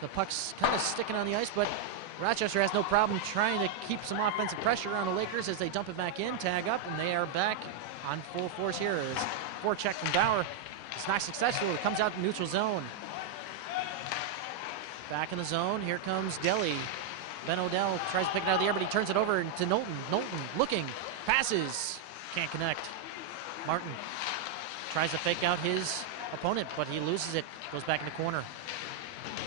The puck's kind of sticking on the ice, but Rochester has no problem trying to keep some offensive pressure on the Lakers as they dump it back in, tag up, and they are back on full force here. As forecheck from Bauer. It's not successful. It comes out to neutral zone. Back in the zone. Here comes Delhi. Ben Odell tries to pick it out of the air, but he turns it over to Knowlton. Knowlton looking, passes, can't connect. Martin tries to fake out his opponent, but he loses it. Goes back in the corner.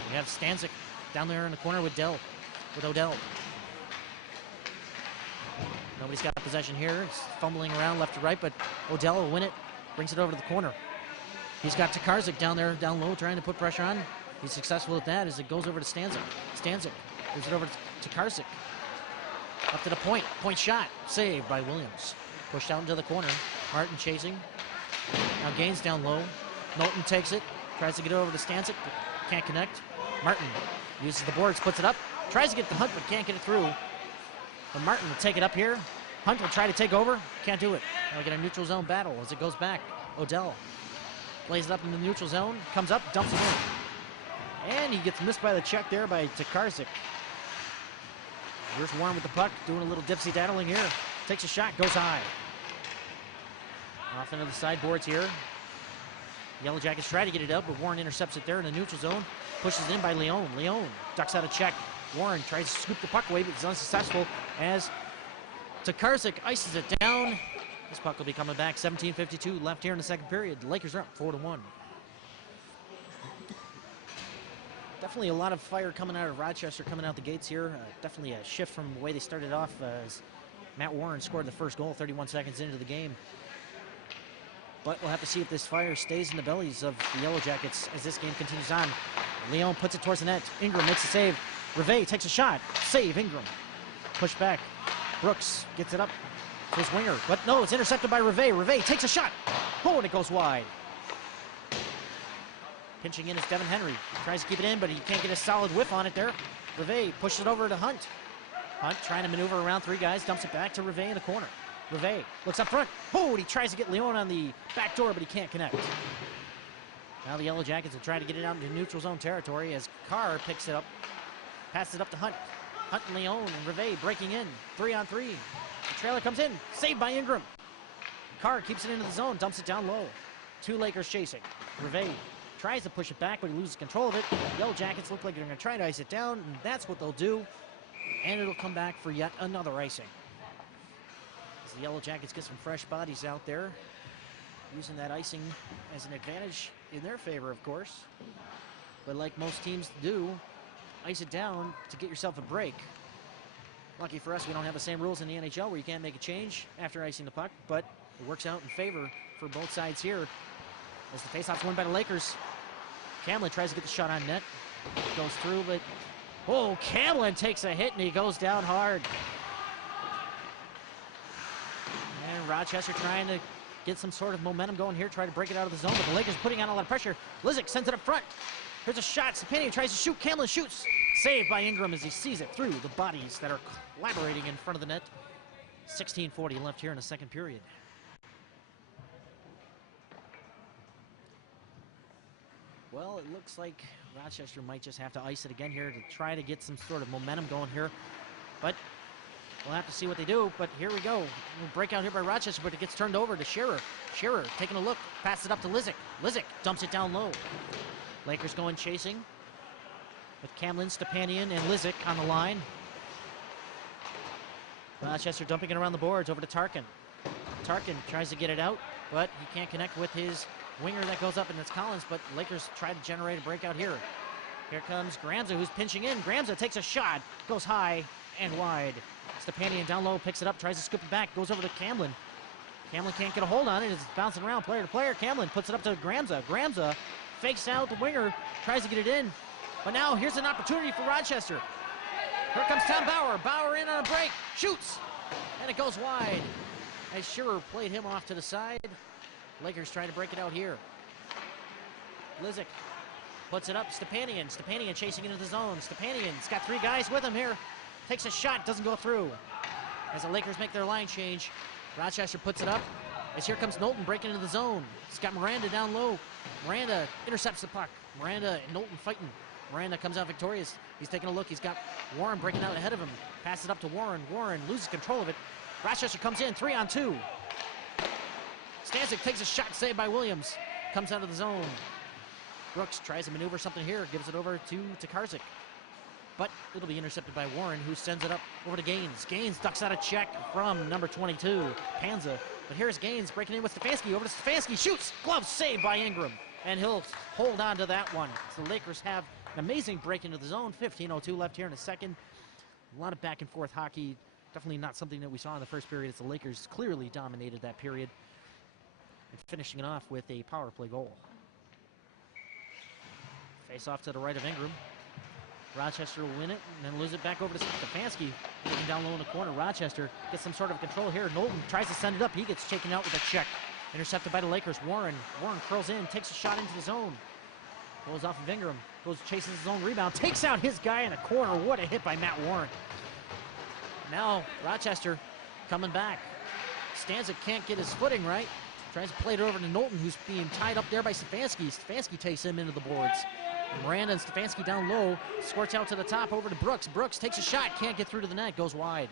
We have Stanzik down there in the corner with Odell. Nobody's got possession here. It's fumbling around left to right, but Odell will win it. Brings it over to the corner. He's got Tokarczyk down there, down low, trying to put pressure on. He's successful at that as it goes over to Stanzik. Stanzik moves it over to Tokarczyk. Up to the point. Point shot. Saved by Williams. Pushed out into the corner. Martin chasing. Now Gaines down low. Knowlton takes it. Tries to get it over to Stanzik, but can't connect. Martin uses the boards, puts it up. Tries to get the Hunt, but can't get it through. But Martin will take it up here. Hunt will try to take over. Can't do it. Now we get a neutral zone battle as it goes back. Odell plays it up in the neutral zone. Comes up, dumps it in. And he gets missed by the check there by Tokarczyk. Here's Warren with the puck, doing a little dipsy-daddling here. Takes a shot, goes high. Off into the sideboards here. Yellow Jackets try to get it up, but Warren intercepts it there in the neutral zone. Pushes it in by Leon. Leon ducks out a check. Warren tries to scoop the puck away, but is unsuccessful as Tokarczyk ices it down. This puck will be coming back. 17:52 left here in the second period. The Lakers are up 4-1. Definitely a lot of fire coming out of Rochester, coming out the gates here. Definitely a shift from the way they started off as Matt Warren scored the first goal 31 seconds into the game. But we'll have to see if this fire stays in the bellies of the Yellow Jackets as this game continues on. Leon puts it towards the net. Ingram makes a save. Rivet takes a shot. Save, Ingram. Push back. Brooks gets it up to his winger. But no, it's intercepted by Rivet. Rivet takes a shot. Oh, and it goes wide. Pinching in is Devin Henry. Tries to keep it in, but he can't get a solid whiff on it there. Rivet pushes it over to Hunt. Hunt trying to maneuver around three guys. Dumps it back to Rivet in the corner. Rivet looks up front. Oh, and he tries to get Leon on the back door, but he can't connect. Now the Yellow Jackets will try to get it out into neutral zone territory as Carr picks it up. Passes it up to Hunt. Hunt and Leon and Rivet breaking in. 3-on-3. The trailer comes in. Saved by Ingram. Carr keeps it into the zone. Dumps it down low. Two Lakers chasing. Rivet tries to push it back, but he loses control of it. Yellow Jackets look like they're going to try to ice it down, and that's what they'll do. And it'll come back for yet another icing. As the Yellow Jackets get some fresh bodies out there, using that icing as an advantage in their favor, of course. But like most teams do, ice it down to get yourself a break. Lucky for us, we don't have the same rules in the NHL where you can't make a change after icing the puck, but it works out in favor for both sides here as the faceoff's won by the Lakers. Camlin tries to get the shot on net. Goes through, but oh, Camlin takes a hit and he goes down hard. And Rochester trying to get some sort of momentum going here, try to break it out of the zone, but the Lakers putting on a lot of pressure. Lizick sends it up front. Here's a shot. Stepanian tries to shoot. Camlin shoots. Saved by Ingram as he sees it through the bodies that are collaborating in front of the net. 16:40 left here in the second period. Well, it looks like Rochester might just have to ice it again here to try to get some sort of momentum going here. But we'll have to see what they do. But here we go. We'll break out here by Rochester, but it gets turned over to Shearer. Shearer taking a look, passes it up to Lizick. Lizick dumps it down low. Lakers going chasing with Camlin, Stepanian, and Lizick on the line. Rochester dumping it around the boards over to Tarkin. Tarkin tries to get it out, but he can't connect with his winger that goes up, and it's Collins, but Lakers try to generate a breakout here. Here comes Gramza, who's pinching in. Gramza takes a shot, goes high and wide. Stepanian down low, picks it up, tries to scoop it back, goes over to Camlin. Camlin can't get a hold on it. It's bouncing around player to player. Camlin puts it up to Gramza. Gramza fakes out the winger, tries to get it in. But now here's an opportunity for Rochester. Here comes Tom Bauer. Bauer in on a break, shoots, and it goes wide. As Shearer played him off to the side. Lakers trying to break it out here. Lizick puts it up. Stepanian. Stepanian chasing into the zone. Stepanian's got three guys with him here. Takes a shot, doesn't go through. As the Lakers make their line change, Rochester puts it up. As here comes Knowlton breaking into the zone. He's got Miranda down low. Miranda intercepts the puck. Miranda and Knowlton fighting. Miranda comes out victorious. He's taking a look. He's got Warren breaking out ahead of him. Passes it up to Warren. Warren loses control of it. Rochester comes in 3-on-2. Stanzik takes a shot, saved by Williams. Comes out of the zone. Brooks tries to maneuver something here, gives it over to Tokarczyk. But it'll be intercepted by Warren, who sends it up over to Gaines. Gaines ducks out a check from number 22, Panza. But here's Gaines breaking in with Stefanski. Over to Stefanski, shoots! Glove saved by Ingram. And he'll hold on to that one. So the Lakers have an amazing break into the zone. 15:02 left here in the second. A lot of back and forth hockey. Definitely not something that we saw in the first period, as the Lakers clearly dominated that period. And finishing it off with a power play goal. Face off to the right of Ingram. Rochester will win it and then lose it back over to Stefanski. Looking down low in the corner. Rochester gets some sort of control here. Knowlton tries to send it up. He gets taken out with a check. Intercepted by the Lakers. Warren curls in, takes a shot into the zone. Goes off of Ingram. Goes, chases his own rebound. Takes out his guy in the corner. What a hit by Matt Warren. Now Rochester coming back. Stanzik can't get his footing right. Tries to play it over to Knowlton, who's being tied up there by Stefanski. Stefanski takes him into the boards. Miranda and Stefanski down low. Squirts out to the top over to Brooks. Brooks takes a shot. Can't get through to the net. Goes wide.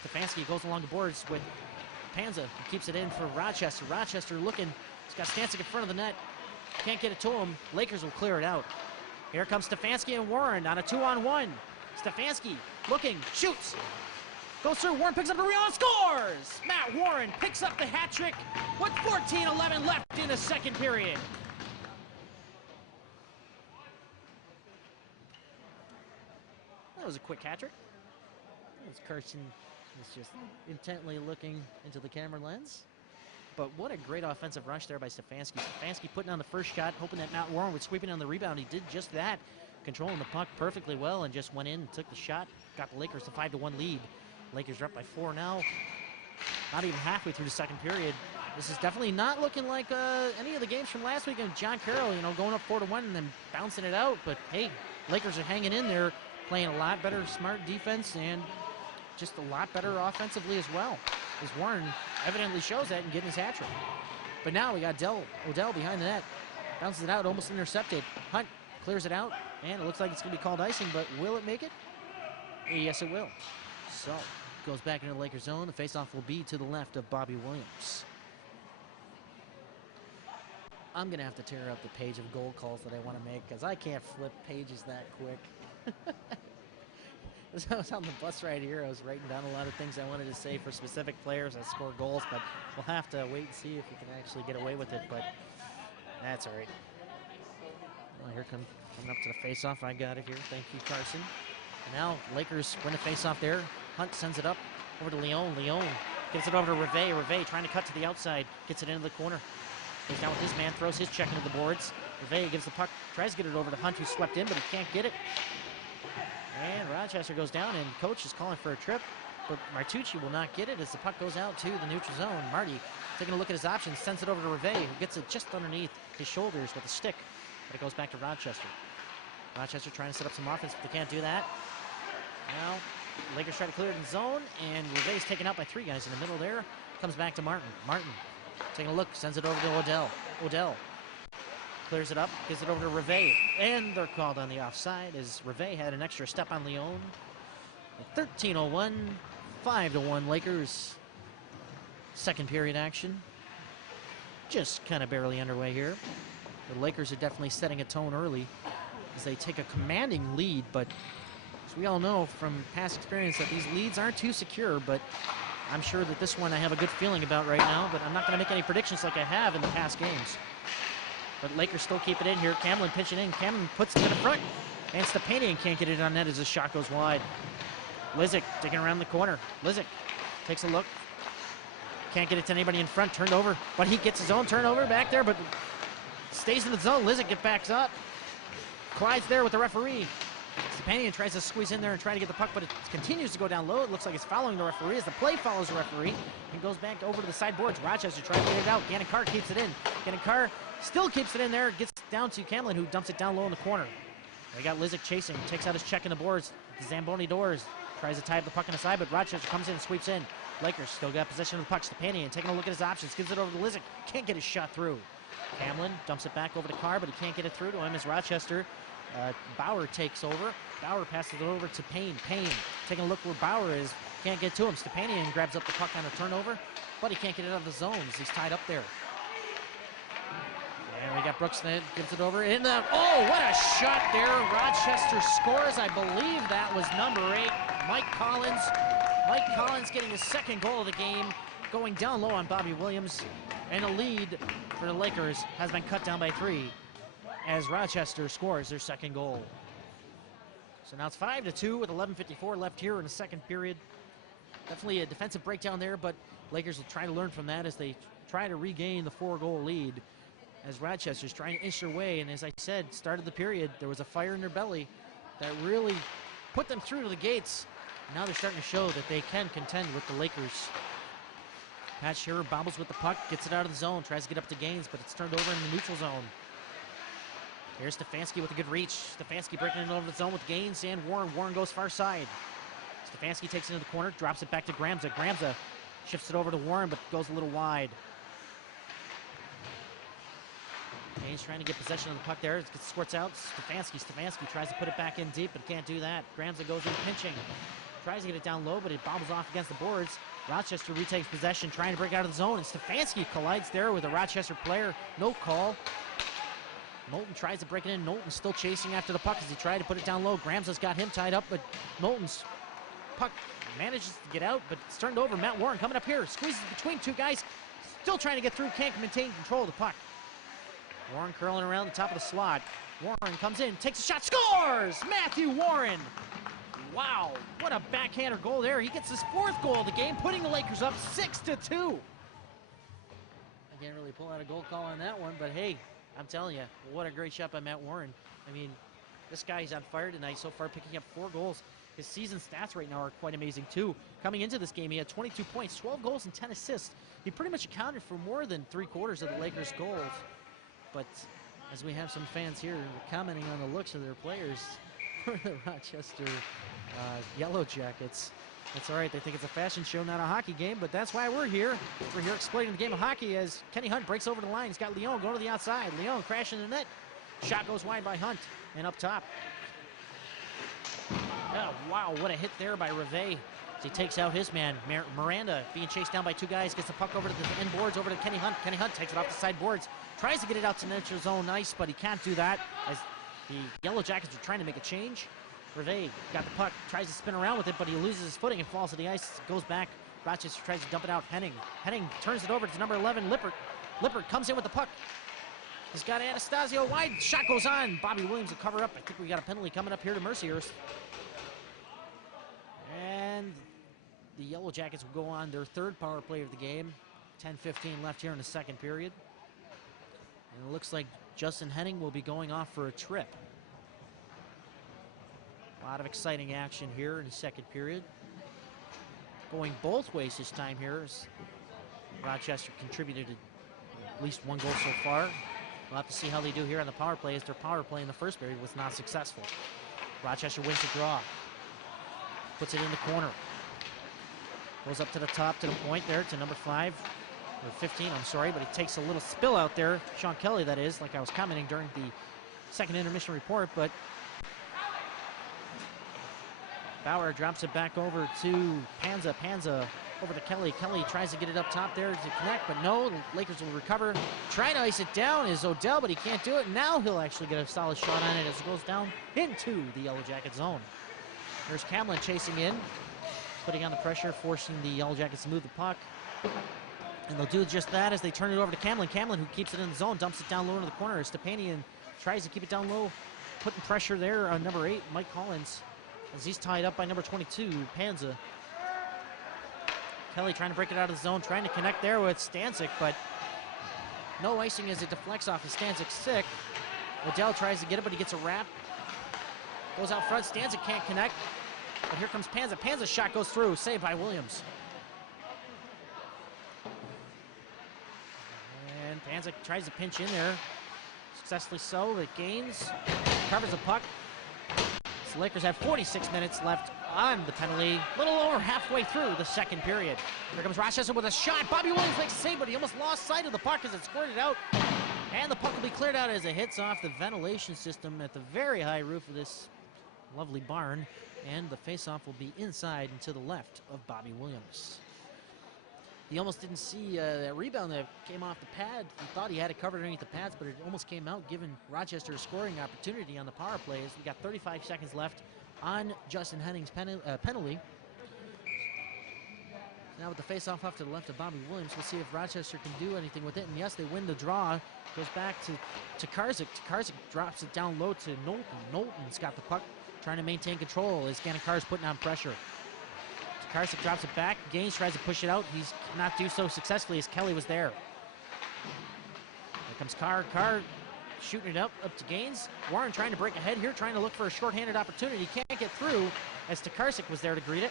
Stefanski goes along the boards with Panza. Keeps it in for Rochester. Rochester looking. He's got Stanzik in front of the net. Can't get it to him. Lakers will clear it out. Here comes Stefanski and Warren on a 2-on-1. Stefanski looking. Shoots. Goes through. Warren picks up the rebound. Scores! Matt Warren picks up the hat trick with 14:11 left in the second period. That was a quick hat trick. As Carson is just intently looking into the camera lens. But what a great offensive rush there by Stefanski. Stefanski putting on the first shot, hoping that Matt Warren would sweep it on the rebound. He did just that, controlling the puck perfectly well, and just went in and took the shot. Got the Lakers to 5-1 lead. Lakers are up by 4 now. Not even halfway through the second period. This is definitely not looking like any of the games from last week. And John Carroll, going up 4-1 and then bouncing it out. But hey, Lakers are hanging in there, playing a lot better, smart defense, and just a lot better offensively as well. As Warren evidently shows that and getting his hat trick. But now we got Odell behind the net. Bounces it out, almost intercepted. Hunt clears it out, and it looks like it's going to be called icing, but will it make it? Yes, it will. So, goes back into the Lakers zone. The faceoff will be to the left of Bobby Williams. I'm going to have to tear up the page of goal calls that I want to make, because I can't flip pages that quick. As I was on the bus right here, I was writing down a lot of things I wanted to say for specific players that score goals, but we'll have to wait and see if we can actually get away with it, but that's all right. Well, here coming up to the faceoff. I got it here. Thank you, Carson. And now Lakers win a faceoff there. Hunt sends it up over to Leon. Leon gives it over to Rivet. Rivet trying to cut to the outside. Gets it into the corner. Goes down with his man. Throws his check into the boards. Rivet gives the puck. Tries to get it over to Hunt, who swept in, but he can't get it. And Rochester goes down, and coach is calling for a trip. But Martucci will not get it as the puck goes out to the neutral zone. Marty taking a look at his options. Sends it over to Rivet, who gets it just underneath his shoulders with a stick. But it goes back to Rochester. Rochester trying to set up some offense, but they can't do that. Now, Lakers try to clear it in the zone, and Rivet's taken out by 3 guys in the middle there. Comes back to Martin. Martin taking a look, sends it over to Odell. Odell clears it up, gives it over to Rivet, and they're called on the offside as Rivet had an extra step on Leon. 13:01, 5-1 Lakers. Second period action. Just kind of barely underway here. The Lakers are definitely setting a tone early as they take a commanding lead, but as we all know from past experience that these leads aren't too secure, but I'm sure that this one I have a good feeling about right now, but I'm not going to make any predictions like I have in the past games. But Lakers still keep it in here. Camlin pitching in. Camlin puts it in the front, and Stepanian can't get it on net as the shot goes wide. Lizick digging around the corner. Lizick takes a look. Can't get it to anybody in front. Turned over, but he gets his own turnover back there, but stays in the zone. Lizick gets back up. Clyde's there with the referee. Stepanian tries to squeeze in there and try to get the puck, but it continues to go down low. It looks like it's following the referee as the play follows the referee and goes back over to the sideboards. Rochester trying to get it out. Gannon Carr keeps it in. Gannon Carr still keeps it in there. Gets down to Camlin, who dumps it down low in the corner. We got Lizick chasing. Takes out his check in the boards. The Zamboni doors. Tries to tie up the puck on the side, but Rochester comes in and sweeps in. Lakers still got possession of the puck. Stepanian taking a look at his options. Gives it over to Lizick. Can't get his shot through. Camlin dumps it back over to Carr, but he can't get it through to him as Rochester. Bauer takes over. Bauer passes it over to Payne. Payne taking a look where Bauer is. Can't get to him. Stepanian grabs up the puck on a turnover, but he can't get it out of the zone as he's tied up there. And we got Brooks that gives it over in the... Oh, what a shot there. Rochester scores. I believe that was number 8, Mike Collins. Mike Collins getting his second goal of the game, going down low on Bobby Williams. And a lead for the Lakers has been cut down by 3 as Rochester scores their second goal. So now it's 5-2 with 11:54 left here in the second period. Definitely a defensive breakdown there, but Lakers will try to learn from that as they try to regain the 4-goal lead as Rochester's trying to inch their way. And as I said, started the period, there was a fire in their belly that really put them through to the gates. Now they're starting to show that they can contend with the Lakers. Pat Shearer bobbles with the puck, gets it out of the zone, tries to get up to Gaines, but it's turned over in the neutral zone. Here's Stefanski with a good reach. Stefanski breaking it over the zone with Gaines and Warren. Warren goes far side. Stefanski takes it into the corner, drops it back to Gramza. Gramza shifts it over to Warren, but goes a little wide. Gaines trying to get possession of the puck there. It squirts out. Stefanski tries to put it back in deep, but can't do that. Gramza goes in pinching. Tries to get it down low, but it bobbles off against the boards. Rochester retakes possession, trying to break out of the zone, and Stefanski collides there with a Rochester player. No call. Moulton tries to break it in. Knowlton's still chasing after the puck as he tried to put it down low. Gramza's got him tied up, but Knowlton's puck manages to get out, but it's turned over. Matt Warren coming up here, squeezes between 2 guys, still trying to get through, can't maintain control of the puck. Warren curling around the top of the slot. Warren comes in, takes a shot, scores! Matthew Warren! Wow, what a backhander goal there. He gets his 4th goal of the game, putting the Lakers up 6-2. I can't really pull out a goal call on that one, but hey, I'm telling you, what a great shot by Matt Warren. I mean, this guy's on fire tonight so far, picking up 4 goals. His season stats right now are quite amazing too. Coming into this game, he had 22 points, 12 goals, and 10 assists. He pretty much accounted for more than 3/4 of the Lakers' goals. But as we have some fans here commenting on the looks of their players for the Rochester Yellow Jackets, that's all right. They think it's a fashion show, not a hockey game, but that's why we're here. We're here explaining the game of hockey as Kenny Hunt breaks over the line. He's got Leon going to the outside. Leon crashing the net. Shot goes wide by Hunt and up top. Oh, wow, what a hit there by Reve. He takes out his man. Miranda being chased down by 2 guys, gets the puck over to the end boards, over to Kenny Hunt. Kenny Hunt takes it off the side boards, tries to get it out to neutral zone ice, but he can't do that as the Yellow Jackets are trying to make a change. Reve got the puck, tries to spin around with it, but he loses his footing and falls to the ice, goes back. Rochester tries to dump it out. Henning turns it over to number 11, Lippert. Lippert comes in with the puck. He's got Anastasio wide, shot goes on. Bobby Williams will cover up. I think we got a penalty coming up here to Mercyhurst. And the Yellow Jackets will go on their 3rd power play of the game. 10:15 left here in the second period. And it looks like Justin Henning will be going off for a trip. A lot of exciting action here in the second period. Going both ways this time here as Rochester contributed at least 1 goal so far. We'll have to see how they do here on the power play as their power play in the first period was not successful. Rochester wins the draw. Puts it in the corner. Goes up to the top to the point there to number 5, or 15, I'm sorry, but it takes a little spill out there. Sean Kelly, that is, like I was commenting during the second intermission report, but Bauer drops it back over to Panza. Panza over to Kelly. Kelly tries to get it up top there to connect, but no, the Lakers will recover. Trying to ice it down is Odell, but he can't do it. Now he'll actually get a solid shot on it as it goes down into the Yellow Jacket zone. There's Camlin chasing in, putting on the pressure, forcing the Yellow Jackets to move the puck. And they'll do just that as they turn it over to Camlin. Camlin, who keeps it in the zone, dumps it down low into the corner. Stepanian tries to keep it down low, putting pressure there on number 8, Mike Collins, as he's tied up by number 22, Panza. Kelly trying to break it out of the zone, trying to connect there with Stanczyk, but no icing as it deflects off of Stanczyk's stick. Odell tries to get it, but he gets a wrap. Goes out front, Stanczyk can't connect, but here comes Panza. Panza's shot goes through, saved by Williams. And Panza tries to pinch in there, successfully so, but Gaines covers the puck. So the Lakers have 46 minutes left on the penalty, a little over halfway through the second period. Here comes Rochester with a shot. Bobby Williams makes a save, but he almost lost sight of the puck as it squirted out. And the puck will be cleared out as it hits off the ventilation system at the very high roof of this lovely barn. And the faceoff will be inside and to the left of Bobby Williams. He almost didn't see that rebound that came off the pad. He thought he had it covered underneath the pads, but it almost came out, giving Rochester a scoring opportunity on the power play. As we got 35 seconds left on Justin Henning's penalty. Now with the face-off off to the left of Bobby Williams, we'll see if Rochester can do anything with it. And yes, they win the draw. Goes back to Karzik. Karzik drops it down low to Knowlton. Knowlton's got the puck, trying to maintain control as Gannikar's putting on pressure. Karzik drops it back. Gaines tries to push it out. He's not do so successfully as Kelly was there. Here comes Carr. Carr shooting it up to Gaines. Warren trying to break ahead here, trying to look for a shorthanded opportunity. Can't get through as Tokarczyk was there to greet it.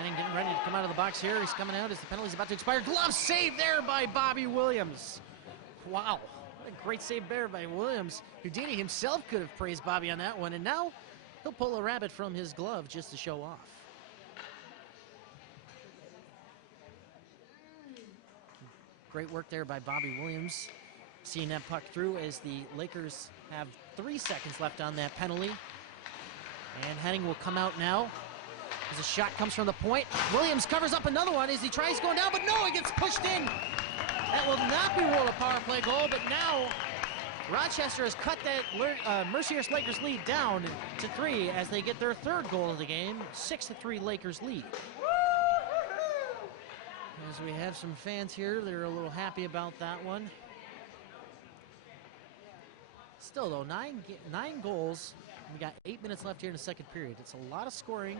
And getting ready to come out of the box here. He's coming out as the penalty's about to expire. Glove save there by Bobby Williams. Wow, what a great save there by Williams. Houdini himself could have praised Bobby on that one, and now he'll pull a rabbit from his glove just to show off. Great work there by Bobby Williams, seeing that puck through as the Lakers have 3 seconds left on that penalty. And Henning will come out now as a shot comes from the point. Williams covers up another one as he tries going down, but no, he gets pushed in. That will not be ruled a power play goal, but now Rochester has cut that Mercyhurst Lakers lead down to 3 as they get their 3rd goal of the game. 6-3 Lakers lead. As we have some fans here, they're a little happy about that one. Still though, nine goals. We got 8 minutes left here in the 2nd period. It's a lot of scoring.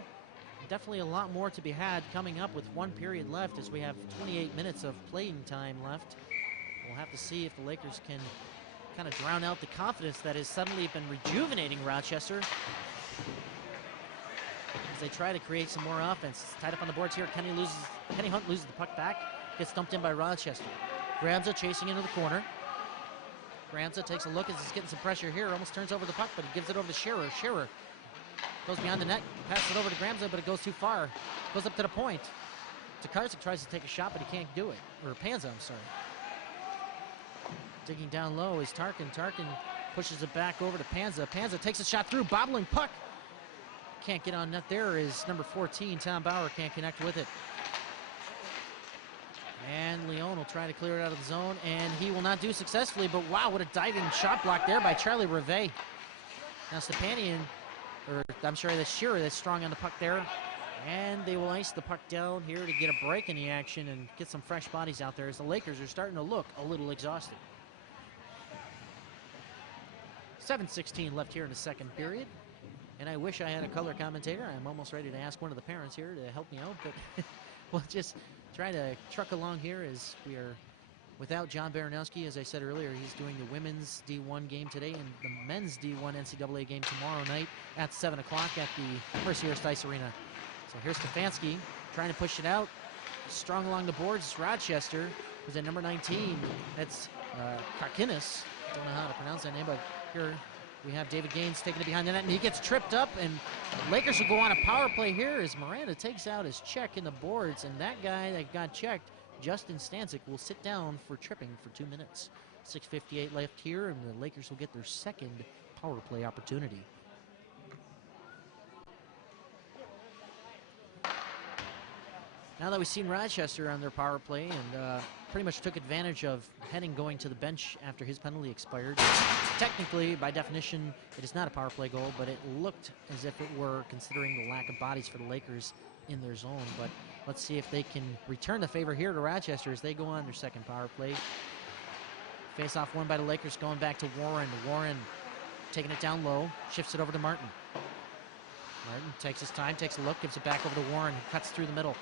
Definitely a lot more to be had coming up with 1 period left as we have 28 minutes of playing time left. We'll have to see if the Lakers can kind of drown out the confidence that has suddenly been rejuvenating Rochester as they try to create some more offense. It's tied up on the boards here. Kenny Hunt loses the puck back, gets dumped in by Rochester. Gramza chasing into the corner. Gramza takes a look as he's getting some pressure here, almost turns over the puck, but he gives it over to Scherer. Scherer goes behind the net, passes it over to Gramza, but it goes too far. Goes up to the point. Tokarczyk tries to take a shot, but he can't do it. Or Panza, I'm sorry. Digging down low is Tarkin. Tarkin pushes it back over to Panza. Panza takes a shot through, bobbling puck. Can't get on net there is number 14, Tom Bauer, can't connect with it. And Leon will try to clear it out of the zone, and he will not do successfully, but wow, what a diving shot block there by Charlie Rivet. Now Stepanian, or I'm sorry, that's Shearer that's strong on the puck there. And they will ice the puck down here to get a break in the action and get some fresh bodies out there as the Lakers are starting to look a little exhausted. 7:16 left here in the 2nd period. And I wish I had a color commentator. I'm almost ready to ask one of the parents here to help me out, but we'll just try to truck along here as we are without John Baranowski. As I said earlier, he's doing the women's D1 game today and the men's D1 NCAA game tomorrow night at 7 o'clock at the Mercyhurst Ice Arena. So here's Stefanski trying to push it out. Strong along the boards. It's Rochester, who's at number 19. That's Karkinis. Don't know how to pronounce that name, but here we have David Gaines taking it behind the net, and he gets tripped up, and Lakers will go on a power play here as Miranda takes out his check in the boards, and that guy that got checked, Justin Stanczyk, will sit down for tripping for 2 minutes. 6:58 left here, and the Lakers will get their 2nd power play opportunity. Now that we've seen Rochester on their power play and pretty much took advantage of Henning going to the bench after his penalty expired. Technically, by definition, it is not a power play goal, but it looked as if it were, considering the lack of bodies for the Lakers in their zone. But let's see if they can return the favor here to Rochester as they go on their 2nd power play. Face-off won by the Lakers, going back to Warren. Warren taking it down low, shifts it over to Martin. Martin takes his time, takes a look, gives it back over to Warren, cuts through the middle.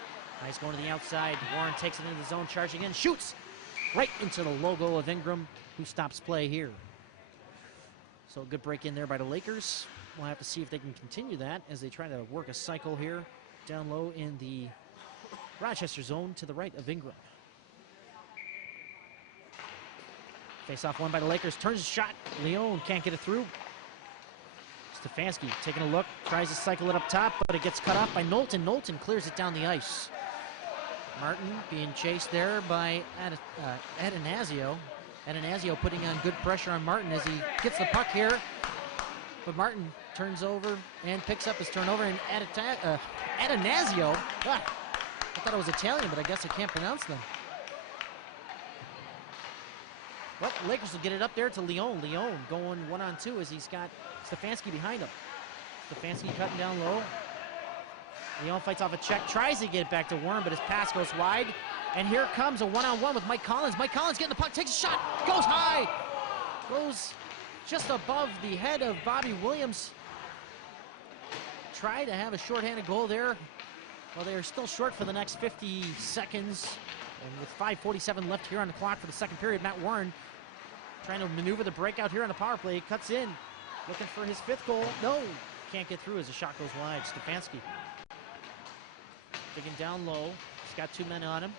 Nice going to the outside. Warren takes it into the zone, charging in, shoots right into the logo of Ingram, who stops play here. So a good break in there by the Lakers. We'll have to see if they can continue that as they try to work a cycle here down low in the Rochester zone to the right of Ingram. Face-off won by the Lakers. Turns his shot. Leon can't get it through. Stefanski taking a look, tries to cycle it up top, but it gets cut off by Knowlton. Knowlton clears it down the ice. Martin being chased there by Atanasio. Atanasio putting on good pressure on Martin as he gets the puck here. But Martin turns over and picks up his turnover. And Atanasio, I thought it was Italian, but I guess I can't pronounce them. But Lakers will get it up there to Leon. Leon going 1-on-2 as he's got Stefanski behind him. Stefanski cutting down low. Leon fights off a check, tries to get it back to Warren, but his pass goes wide. And here comes a one-on-one with Mike Collins. Mike Collins getting the puck, takes a shot, goes high. Goes just above the head of Bobby Williams. Tried to have a shorthanded goal there. Well, they are still short for the next 50 seconds. And with 5:47 left here on the clock for the second period, Matt Warren trying to maneuver the breakout here on the power play. Cuts in, looking for his 5th goal. No, can't get through as the shot goes wide. Stefanski digging down low. He's got 2 men on him.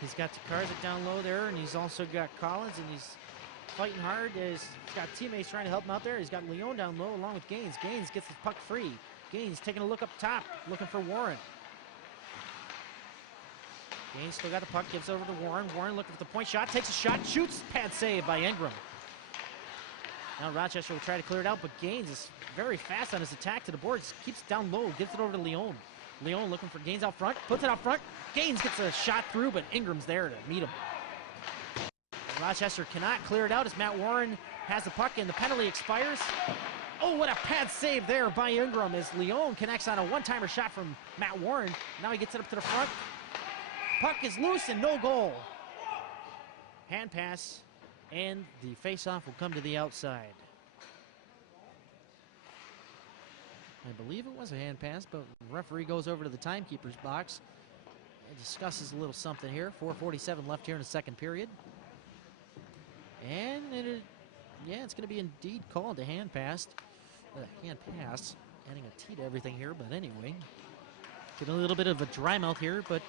He's got Tokarczyk down low there, and he's also got Collins, and he's fighting hard. He's got teammates trying to help him out there. He's got Leon down low along with Gaines. Gaines gets the puck free. Gaines taking a look up top, looking for Warren. Gaines still got the puck, gives it over to Warren. Warren looking for the point shot, takes a shot, shoots, pad save by Ingram. Now Rochester will try to clear it out, but Gaines is very fast on his attack to the boards. Keeps it down low, gives it over to Leon. Leon looking for Gaines out front, puts it out front. Gaines gets a shot through, but Ingram's there to meet him. Rochester cannot clear it out as Matt Warren has the puck and the penalty expires. Oh, what a pad save there by Ingram as Leon connects on a one-timer shot from Matt Warren. Now he gets it up to the front. Puck is loose and no goal. Hand pass, and the face-off will come to the outside. I believe it was a hand pass, but the referee goes over to the timekeeper's box and discusses a little something here. 4:47 left here in the second period. And yeah, it's going to be indeed called a hand pass. Hand pass, adding a T to everything here, but anyway. Getting a little bit of a dry mouth here, but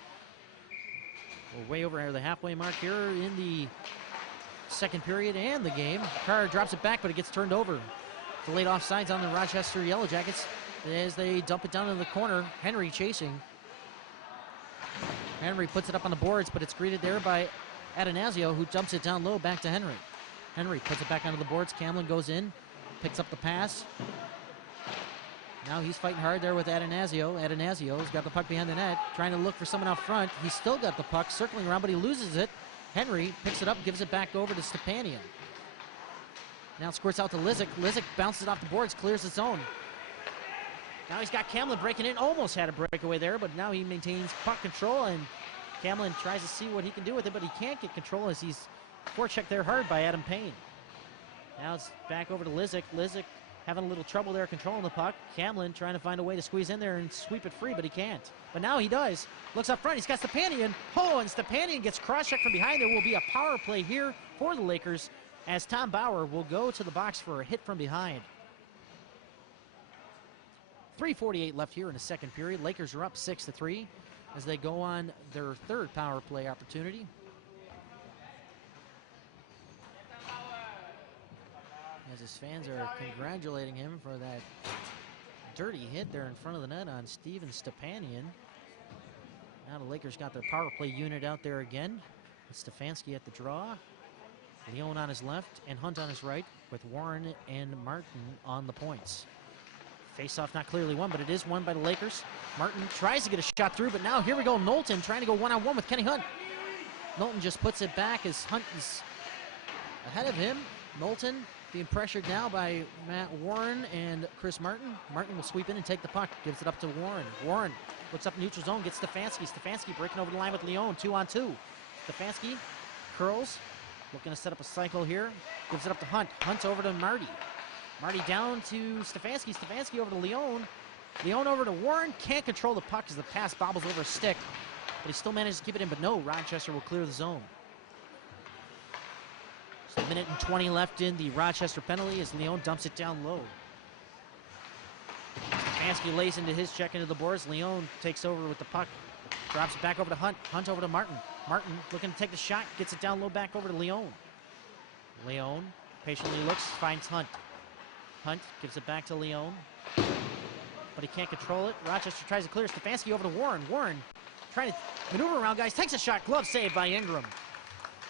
we're way over the halfway mark here in the second period and the game. Carr drops it back, but it gets turned over. Delayed offsides on the Rochester Yellow Jackets as they dump it down in the corner. Henry chasing. Henry puts it up on the boards, but it's greeted there by Atanasio, who dumps it down low back to Henry. Henry puts it back onto the boards. Camlin goes in, picks up the pass. Now he's fighting hard there with Atanasio. Atanasio's got the puck behind the net, trying to look for someone out front. He's still got the puck circling around, but he loses it. Henry picks it up, gives it back over to Stepanian. Now it squirts out to Lizick. Lizick bounces off the boards, clears the zone. Now he's got Camlin breaking in. Almost had a breakaway there, but now he maintains puck control, and Camlin tries to see what he can do with it, but he can't get control as he's forechecked there hard by Adam Payne. Now it's back over to Lizick. Lizick having a little trouble there controlling the puck. Camlin trying to find a way to squeeze in there and sweep it free, but he can't. But now he does. Looks up front. He's got Stepanian. Oh, and Stepanian gets cross-checked from behind. There will be a power play here for the Lakers as Tom Bauer will go to the box for a hit from behind. 3:48 left here in the second period. Lakers are up 6-3 as they go on their third power play opportunity. As his fans are congratulating him for that dirty hit there in front of the net on Steven Stepanian. Now the Lakers got their power play unit out there again. Stefanski at the draw. Leon on his left and Hunt on his right, with Warren and Martin on the points. Face-off not clearly won, but it is won by the Lakers. Martin tries to get a shot through, but now here we go. Knowlton trying to go one-on-one with Kenny Hunt. Knowlton just puts it back as Hunt is ahead of him. Knowlton being pressured now by Matt Warren and Chris Martin. Martin will sweep in and take the puck, gives it up to Warren. Warren looks up neutral zone, gets Stefanski. Stefanski breaking over the line with Leon, 2-on-2. Stefanski curls, looking to set up a cycle here, gives it up to Hunt. Hunt over to Marty. Marty down to Stefanski. Stefanski over to Leon. Leon over to Warren. Can't control the puck as the pass bobbles over a stick, but he still manages to keep it in, but no, Rochester will clear the zone. Just a minute and 20 left in the Rochester penalty as Leon dumps it down low. Stefanski lays into his check into the boards. Leon takes over with the puck. Drops it back over to Hunt. Hunt over to Martin. Martin looking to take the shot. Gets it down low back over to Leon. Leon patiently looks, finds Hunt. Hunt gives it back to Leon, but he can't control it. Rochester tries to clear. Stefanski over to Warren. Warren trying to maneuver around guys. Takes a shot. Glove save by Ingram.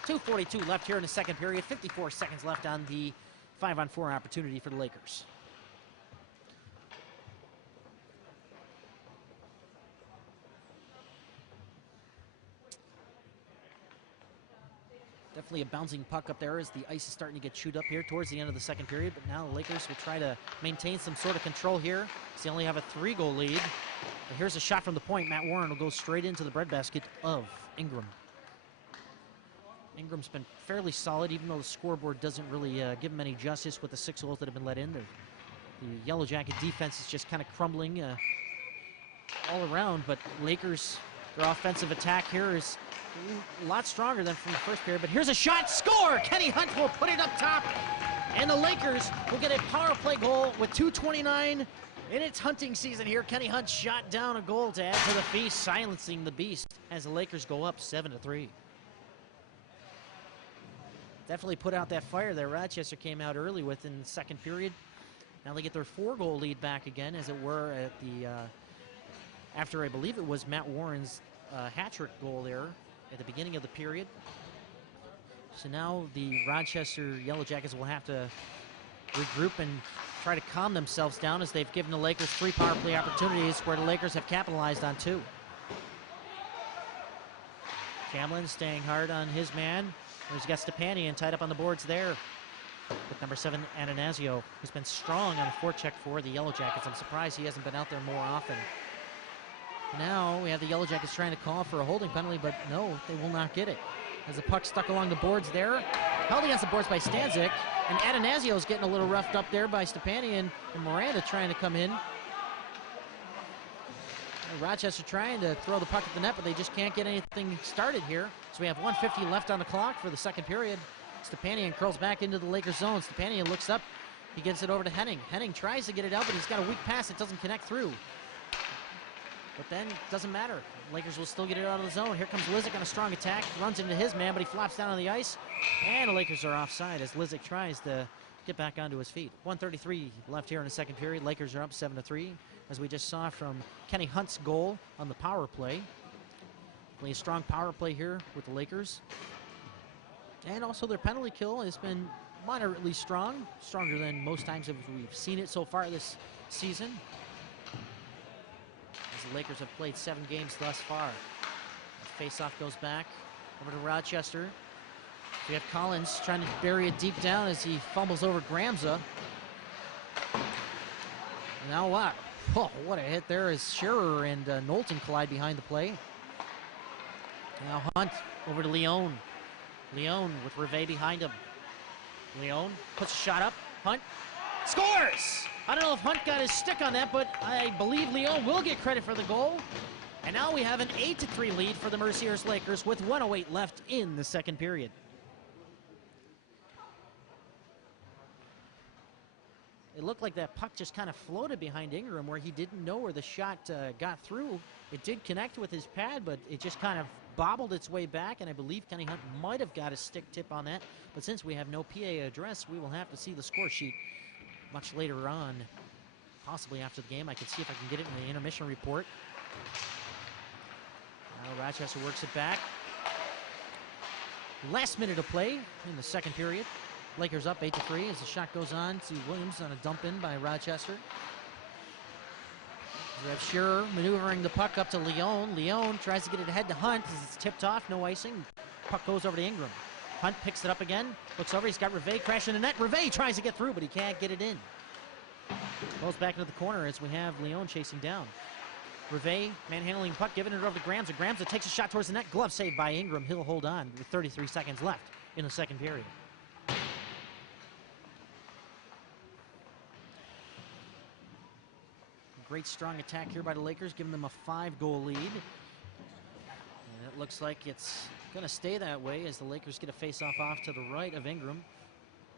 2:42 left here in the second period. 54 seconds left on the 5-on-4 opportunity for the Lakers. Definitely a bouncing puck up there as the ice is starting to get chewed up here towards the end of the second period. But now the Lakers will try to maintain some sort of control here. They only have a 3-goal lead. But here's a shot from the point. Matt Warren will go straight into the breadbasket of Ingram. Ingram's been fairly solid, even though the scoreboard doesn't really give him any justice with the 6 goals that have been let in. The Yellow Jacket defense is just kind of crumbling all around. But Lakers, their offensive attack here is a lot stronger than from the first period, but here's a shot, score! Kenny Hunt will put it up top, and the Lakers will get a power play goal with 2:29 in its hunting season here. Kenny Hunt shot down a goal to add to the feast, silencing the beast as the Lakers go up 7-3. Definitely put out that fire that Rochester came out early with in the second period. Now they get their 4-goal lead back again, as it were, at the after I believe it was Matt Warren's hat-trick goal there at the beginning of the period. So now the Rochester Yellow Jackets will have to regroup and try to calm themselves down, as they've given the Lakers 3 power play opportunities where the Lakers have capitalized on 2. Camlin staying hard on his man. He's got Stepanian tied up on the boards there with number 7, Ananasio, who's been strong on the forecheck for the Yellow Jackets. I'm surprised he hasn't been out there more often. Now we have the Yellow Jackets trying to call for a holding penalty, but no, they will not get it. As the puck stuck along the boards there, held against the boards by Stanzik, and Adonasio's getting a little roughed up there by Stepanian, and Miranda trying to come in. Rochester trying to throw the puck at the net, but they just can't get anything started here. So we have 1:50 left on the clock for the second period. Stepanian curls back into the Lakers zone. Stepanian looks up, he gives it over to Henning. Henning tries to get it out, but he's got a weak pass, it doesn't connect through. But then, it doesn't matter. Lakers will still get it out of the zone. Here comes Lizick on a strong attack. Runs into his man, but he flops down on the ice. And the Lakers are offside as Lizick tries to get back onto his feet. 1:33 left here in the second period. Lakers are up 7-3, as we just saw from Kenny Hunt's goal on the power play. Play a strong power play here with the Lakers. And also their penalty kill has been moderately strong. Stronger than most times that we've seen it so far this season. The Lakers have played 7 games thus far. The faceoff goes back over to Rochester. We have Collins trying to bury it deep down as he fumbles over Gramza. Now what? Oh, what a hit there as Scherer and Knowlton collide behind the play. Now Hunt over to Leone. Leone with Rivet behind him. Leone puts a shot up. Hunt scores! I don't know if Hunt got his stick on that, but I believe Leone will get credit for the goal. And now we have an 8-3 lead for the Mercyhurst Lakers with 1:08 left in the second period. It looked like that puck just kind of floated behind Ingram, where he didn't know where the shot got through. It did connect with his pad, but it just kind of bobbled its way back, and I believe Kenny Hunt might have got a stick tip on that. But since we have no PA address, we will have to see the score sheet much later on, possibly after the game. I can see if I can get it in the intermission report. Now Rochester works it back. Last minute of play in the second period. Lakers up 8-3 as the shot goes on to Williams on a dump in by Rochester. We have Scherer maneuvering the puck up to Leone. Leone tries to get it ahead to Hunt as it's tipped off, no icing. Puck goes over to Ingram. Hunt picks it up again, looks over, he's got Rivet crashing the net. Rivet tries to get through, but he can't get it in. Goes back into the corner as we have Leone chasing down. Rivet manhandling the puck, giving it over to Gramza. Gramza takes a shot towards the net, glove saved by Ingram. He'll hold on with 33 seconds left in the second period. Great strong attack here by the Lakers, giving them a 5-goal lead. And it looks like it's going to stay that way as the Lakers get a face-off off to the right of Ingram,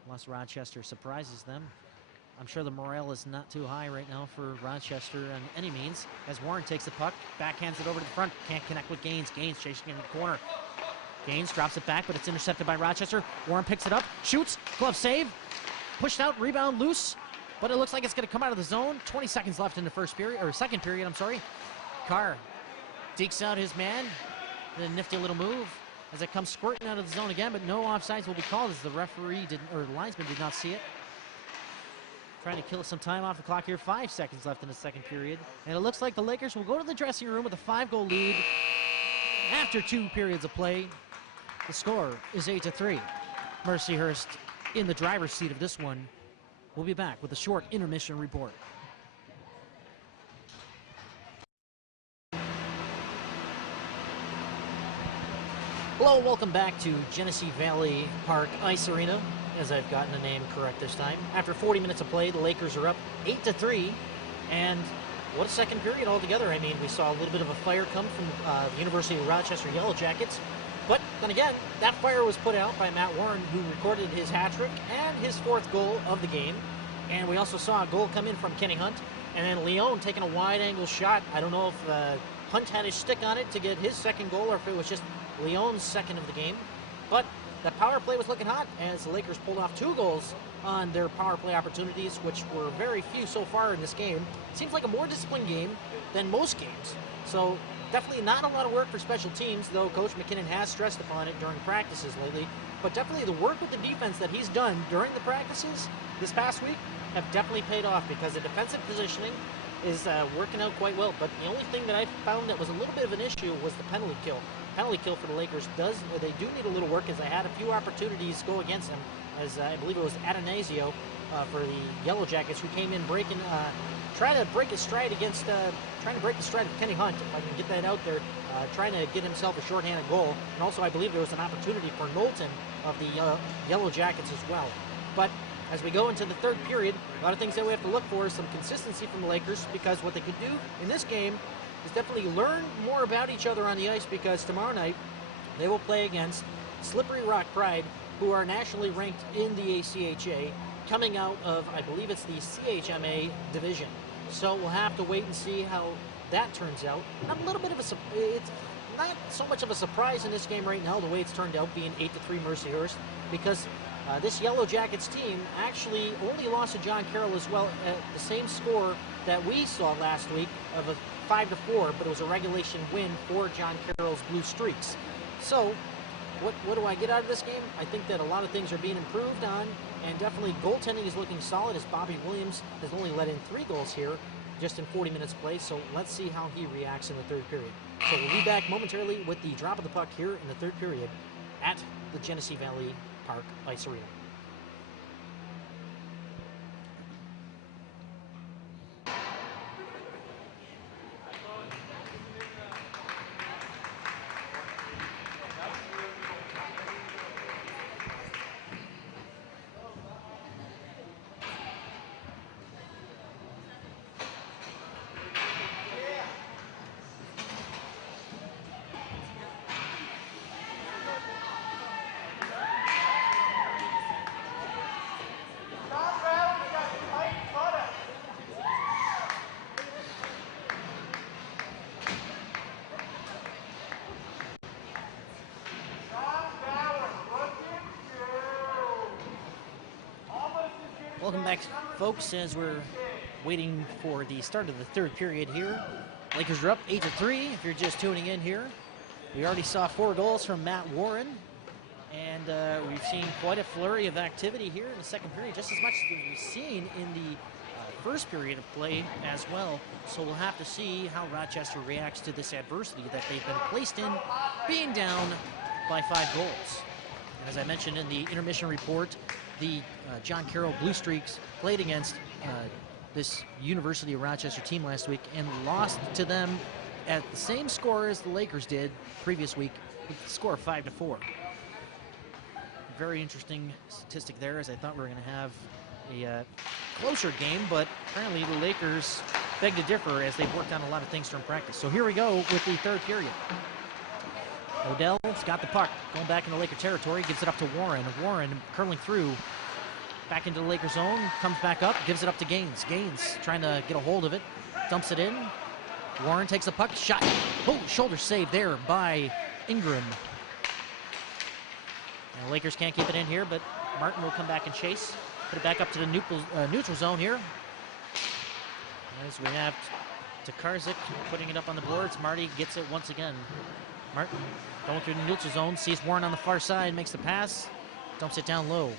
unless Rochester surprises them. I'm sure the morale is not too high right now for Rochester on any means, as Warren takes the puck, backhands it over to the front, can't connect with Gaines. Gaines chasing in the corner. Gaines drops it back, but it's intercepted by Rochester. Warren picks it up, shoots, glove save, pushed out, rebound loose, but it looks like it's going to come out of the zone. 20 seconds left in the first period, or second period, I'm sorry. Carr dekes out his man, a nifty little move as it comes squirting out of the zone again, but no offsides will be called as the referee didn't, or the linesman did not see it. Trying to kill some time off the clock here. 5 seconds left in the second period. And it looks like the Lakers will go to the dressing room with a 5-goal lead after 2 periods of play. The score is 8-3. Mercyhurst in the driver's seat of this one. We'll be back with a short intermission report. Hello, welcome back to Genesee Valley Park Ice Arena, as I've gotten the name correct this time. After 40 minutes of play, the Lakers are up 8-3, and what a second period altogether. I mean, we saw a little bit of a fire come from the University of Rochester Yellow Jackets, but then again, that fire was put out by Matt Warren, who recorded his hat trick and his 4th goal of the game. And we also saw a goal come in from Kenny Hunt, and then Leone taking a wide-angle shot. I don't know if Hunt had his stick on it to get his 2nd goal, or if it was just Leone's 2nd of the game. But the power play was looking hot as the Lakers pulled off 2 goals on their power play opportunities, which were very few so far in this game. Seems like a more disciplined game than most games. So definitely not a lot of work for special teams, though Coach McKinnon has stressed upon it during practices lately. But definitely the work with the defense that he's done during the practices this past week have definitely paid off, because the defensive positioning is working out quite well. But the only thing that I found that was a little bit of an issue was the penalty kill. Penalty kill for the Lakers they do need a little work, as I had a few opportunities go against them, as I believe it was Atanasio for the Yellow Jackets, who came in breaking, trying to break his stride against, trying to break the stride of Kenny Hunt, if I can get that out there, trying to get himself a shorthanded goal. And also I believe there was an opportunity for Knowlton of the Yellow Jackets as well. But as we go into the 3rd period, a lot of things that we have to look for is some consistency from the Lakers, because what they could do in this game is definitely learn more about each other on the ice, because tomorrow night they will play against Slippery Rock Pride, who are nationally ranked in the ACHA, coming out of, I believe it's the CHMA division. So we'll have to wait and see how that turns out. Not a little bit of it's not so much of a surprise in this game right now, the way it's turned out, being 8-3 Mercyhurst, because this Yellow Jackets team actually only lost to John Carroll as well at the same score that we saw last week of a 5-4, but it was a regulation win for John Carroll's Blue Streaks. So what do I get out of this game? I think that a lot of things are being improved on, and definitely goaltending is looking solid, as Bobby Williams has only let in 3 goals here just in 40 minutes play. So let's see how he reacts in the 3rd period. So we'll be back momentarily with the drop of the puck here in the 3rd period at the Genesee Valley Park Ice Arena. Welcome back, folks, as we're waiting for the start of the 3rd period here. Lakers are up 8-3 if you're just tuning in here. We already saw 4 goals from Matt Warren, and we've seen quite a flurry of activity here in the 2nd period, just as much as we've seen in the 1st period of play as well. So we'll have to see how Rochester reacts to this adversity that they've been placed in, being down by 5 goals. As I mentioned in the intermission report, the John Carroll Blue Streaks played against this University of Rochester team last week and lost to them at the same score as the Lakers did previous week, with the score of 5-4. Very interesting statistic there, as I thought we were going to have a closer game, but apparently the Lakers beg to differ, as they've worked on a lot of things during practice. So here we go with the 3rd period. Odell's got the puck, going back into Laker territory, gives it up to Warren. Warren curling through, back into the Laker zone, comes back up, gives it up to Gaines. Gaines trying to get a hold of it, dumps it in. Warren takes the puck, shot. Oh, shoulder save there by Ingram. And the Lakers can't keep it in here, but Martin will come back and chase. Put it back up to the neutral zone here. As we have Tokarczyk putting it up on the boards. Marty gets it once again. Martin going through the neutral zone, sees Warren on the far side, makes the pass, dumps it down low.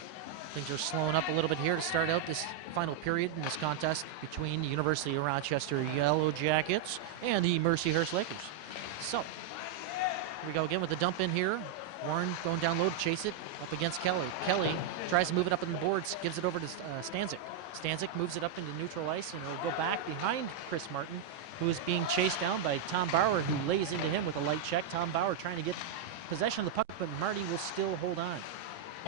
Things are slowing up a little bit here to start out this final period in this contest between the University of Rochester Yellow Jackets and the Mercyhurst Lakers. So, here we go again with the dump in here. Warren going down low to chase it up against Kelly. Kelly tries to move it up in the boards, gives it over to Stanzik. Stanzik moves it up into neutral ice, and it'll go back behind Chris Martin, who is being chased down by Tom Bauer, who lays into him with a light check. Tom Bauer trying to get possession of the puck, but Marty will still hold on.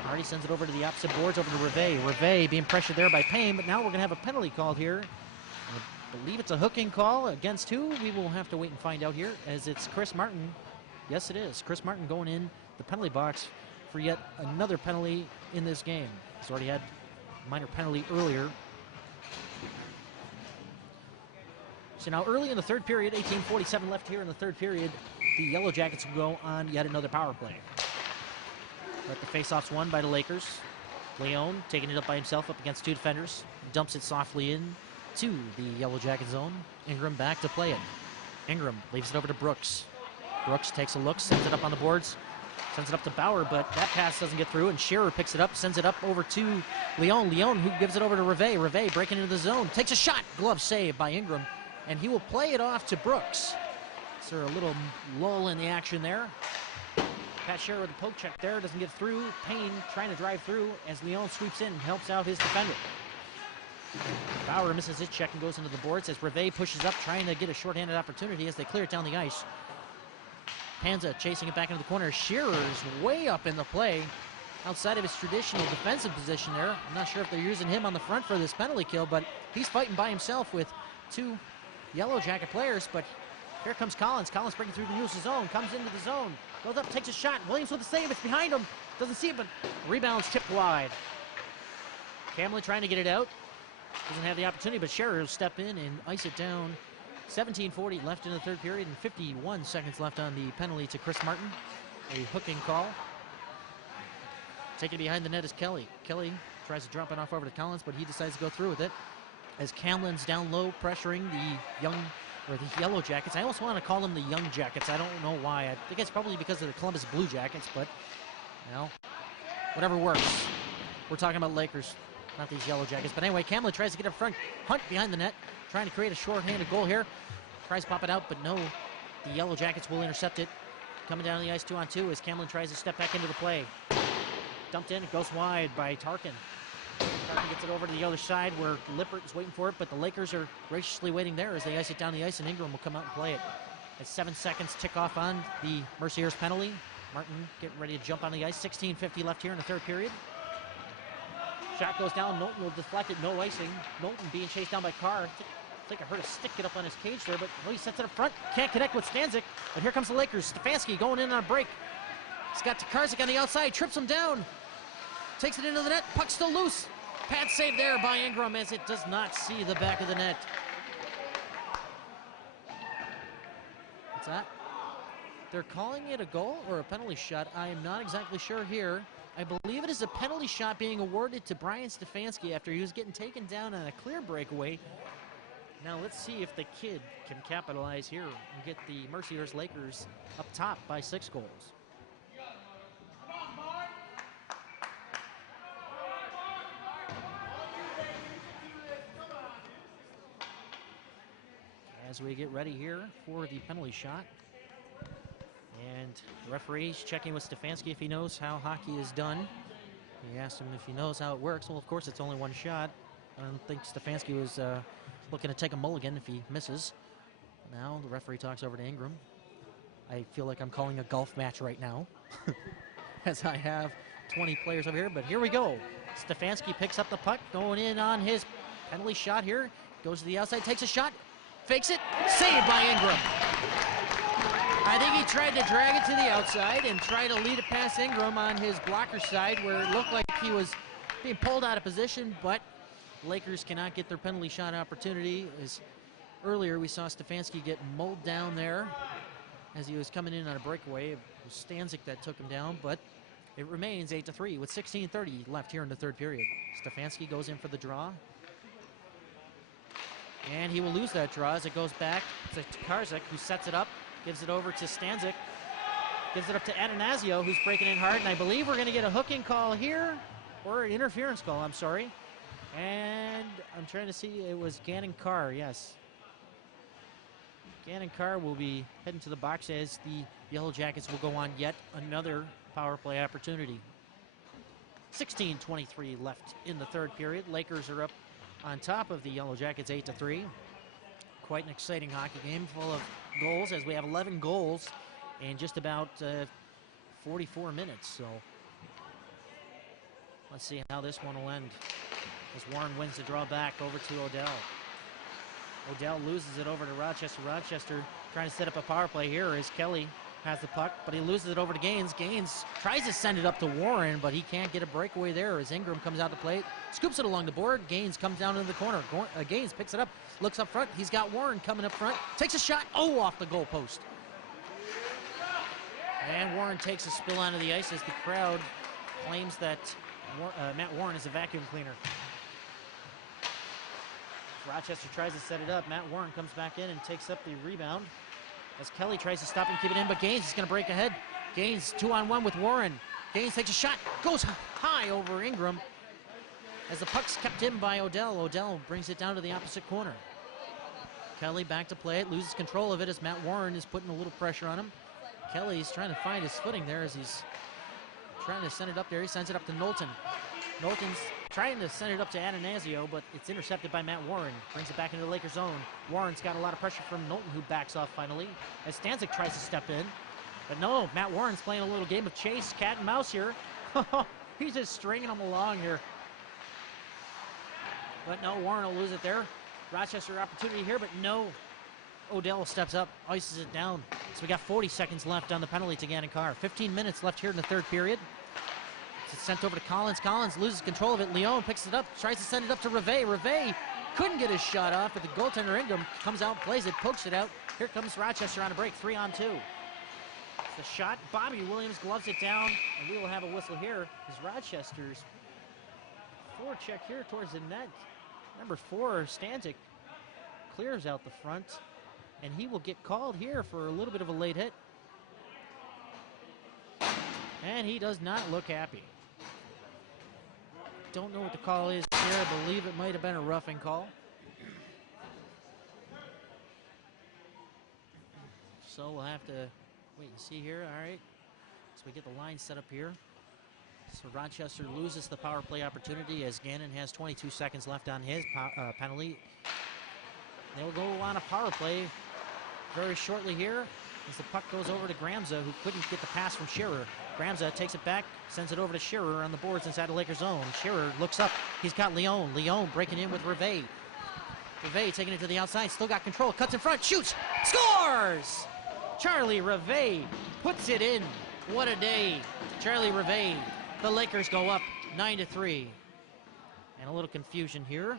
Marty sends it over to the opposite boards, over to Reveille. Reveille being pressured there by Payne, but now we're going to have a penalty called here. I believe it's a hooking call against who? We will have to wait and find out here, as it's Chris Martin. Yes, it is. Chris Martin going in the penalty box for yet another penalty in this game. He's already had a minor penalty earlier. So now early in the third period, 18:47 left here in the third period, the Yellow Jackets will go on yet another power play. But the faceoff's won by the Lakers. Leon taking it up by himself up against two defenders. Dumps it softly in to the Yellow Jacket zone. Ingram back to play it. Ingram leaves it over to Brooks. Brooks takes a look, sends it up on the boards. Sends it up to Bauer, but that pass doesn't get through, and Shearer picks it up, sends it up over to Leon. Leon, who gives it over to Reveille. Reveille breaking into the zone. Takes a shot. Glove save by Ingram, and he will play it off to Brooks. Is there a little lull in the action there? Pat Shearer with a poke check there, doesn't get through. Payne trying to drive through as Leon sweeps in and helps out his defender. Bauer misses his check and goes into the boards as Reveille pushes up, trying to get a shorthanded opportunity as they clear it down the ice. Panza chasing it back into the corner. Shearer is way up in the play, outside of his traditional defensive position there. I'm not sure if they're using him on the front for this penalty kill, but he's fighting by himself with two Yellow Jacket players. But here comes Collins. Collins breaking through the neutral zone, comes into the zone, goes up, takes a shot. Williams with the save. It's behind him. Doesn't see it, but rebounds tipped wide. Camley trying to get it out. Doesn't have the opportunity, but Shearer will step in and ice it down. 17:40 left in the third period and 51 seconds left on the penalty to Chris Martin. A hooking call. Taking it behind the net is Kelly. Kelly tries to drop it off over to Collins, but he decides to go through with it. As Camlin's down low, pressuring the Yellow Jackets. I almost want to call them the Young Jackets. I don't know why. I think it's probably because of the Columbus Blue Jackets, but, well, whatever works. We're talking about Lakers, not these Yellow Jackets. But anyway, Camlin tries to get up front. Hunt behind the net, trying to create a short-handed goal here. Tries to pop it out, but no. The Yellow Jackets will intercept it. Coming down the ice 2-on-2 as Camlin tries to step back into the play. Dumped in, it goes wide by Tarkin. Tarkin gets it over to the other side where Lippert is waiting for it, but the Lakers are graciously waiting there as they ice it down the ice, and Ingram will come out and play it. As 7 seconds tick off on the Mercyhurst penalty. Martin getting ready to jump on the ice. 16:50 left here in the third period. Shot goes down. Knowlton will deflect it. No icing. Knowlton being chased down by Carr. I think I heard a stick get up on his cage there, but he sets it up front. Can't connect with Stanzik. But here comes the Lakers. Stefanski going in on a break. He's got Tokarczyk on the outside. Trips him down. Takes it into the net. Puck still loose. Pad save there by Ingram as it does not see the back of the net. What's that? They're calling it a goal or a penalty shot. I am not exactly sure here. I believe it is a penalty shot being awarded to Brian Stefanski after he was getting taken down on a clear breakaway. Now let's see if the kid can capitalize here and get the Mercyhurst Lakers up top by 6 goals. As we get ready here for the penalty shot. And the referee's checking with Stefanski if he knows how hockey is done. He asked him if he knows how it works. Well, of course, it's only one shot. I don't think Stefanski was looking to take a mulligan if he misses. Now the referee talks over to Ingram. I feel like I'm calling a golf match right now as I have 20 players over here, but here we go. Stefanski picks up the puck, going in on his penalty shot here. Goes to the outside, takes a shot, fakes it, saved by Ingram. I think he tried to drag it to the outside and try to lead it past Ingram on his blocker side where it looked like he was being pulled out of position, but Lakers cannot get their penalty shot opportunity. As earlier we saw Stefanski get mowed down there as he was coming in on a breakaway. It was Stanzik that took him down, but it remains 8-3 with 16:30 left here in the third period. Stefanski goes in for the draw. And he will lose that draw as it goes back to Tokarczyk, who sets it up, gives it over to Stanzik, gives it up to Atanasio, who's breaking in hard, and I believe we're going to get a hooking call here, or an interference call, I'm sorry. And I'm trying to see, it was Gannon Carr, yes. Gannon Carr will be heading to the box as the Yellow Jackets will go on yet another power play opportunity. 16:23 left in the third period. Lakers are up on top of the Yellow Jackets 8-3. Quite an exciting hockey game full of goals, as we have 11 goals in just about 44 minutes. So let's see how this one will end, as Warren wins the draw back over to Odell. Odell loses it over to Rochester. Rochester trying to set up a power play here as Kelly has the puck, but he loses it over to Gaines. Gaines tries to send it up to Warren, but he can't get a breakaway there as Ingram comes out to plate, scoops it along the board. Gaines comes down into the corner. Gaines picks it up, looks up front. He's got Warren coming up front, takes a shot, off the goal post. And Warren takes a spill onto the ice as the crowd claims that Matt Warren is a vacuum cleaner. Rochester tries to set it up. Matt Warren comes back in and takes up the rebound as Kelly tries to stop and keep it in, but Gaines is going to break ahead. Gaines 2-on-1 with Warren. Gaines takes a shot, goes high over Ingram as the puck's kept in by Odell. Odell brings it down to the opposite corner. Kelly back to play it, loses control of it as Matt Warren is putting a little pressure on him. Kelly's trying to find his footing there as he's trying to send it up there. He sends it up to Knowlton. Knowlton's trying to send it up to Atanasio, but it's intercepted by Matt Warren. Brings it back into the Lakers zone. Warren's got a lot of pressure from Knowlton, who backs off finally, as Stanczyk tries to step in. But no, Matt Warren's playing a little game of chase, cat and mouse here. He's just stringing them along here. But no, Warren will lose it there. Rochester opportunity here, but no. Odell steps up, ices it down. So we got 40 seconds left on the penalty to Gannon Carr. 15 minutes left here in the third period. It's sent over to Collins. Collins loses control of it. Leon picks it up, tries to send it up to Reve. Reve couldn't get his shot off, but the goaltender Ingram comes out, plays it, pokes it out. Here comes Rochester on a break, 3-on-2. The shot, Bobby Williams gloves it down, and we will have a whistle here as Rochester's forecheck here towards the net. Number 4, Stanczyk, clears out the front, and he will get called here for a little bit of a late hit. And he does not look happy. Don't know what the call is here. I believe it might have been a roughing call. So we'll have to wait and see here. All right. So we get the line set up here. So Rochester loses the power play opportunity as Gannon has 22 seconds left on his penalty. They'll go on a power play very shortly here as the puck goes over to Gramza, who couldn't get the pass from Shearer. Gramza takes it back, sends it over to Shearer on the boards inside the Lakers zone. Shearer looks up. He's got Leon. Leon breaking in with Reve. Reve taking it to the outside, still got control, cuts in front, shoots, scores! Charlie Reve puts it in. What a day. Charlie Reve. The Lakers go up 9-3. And a little confusion here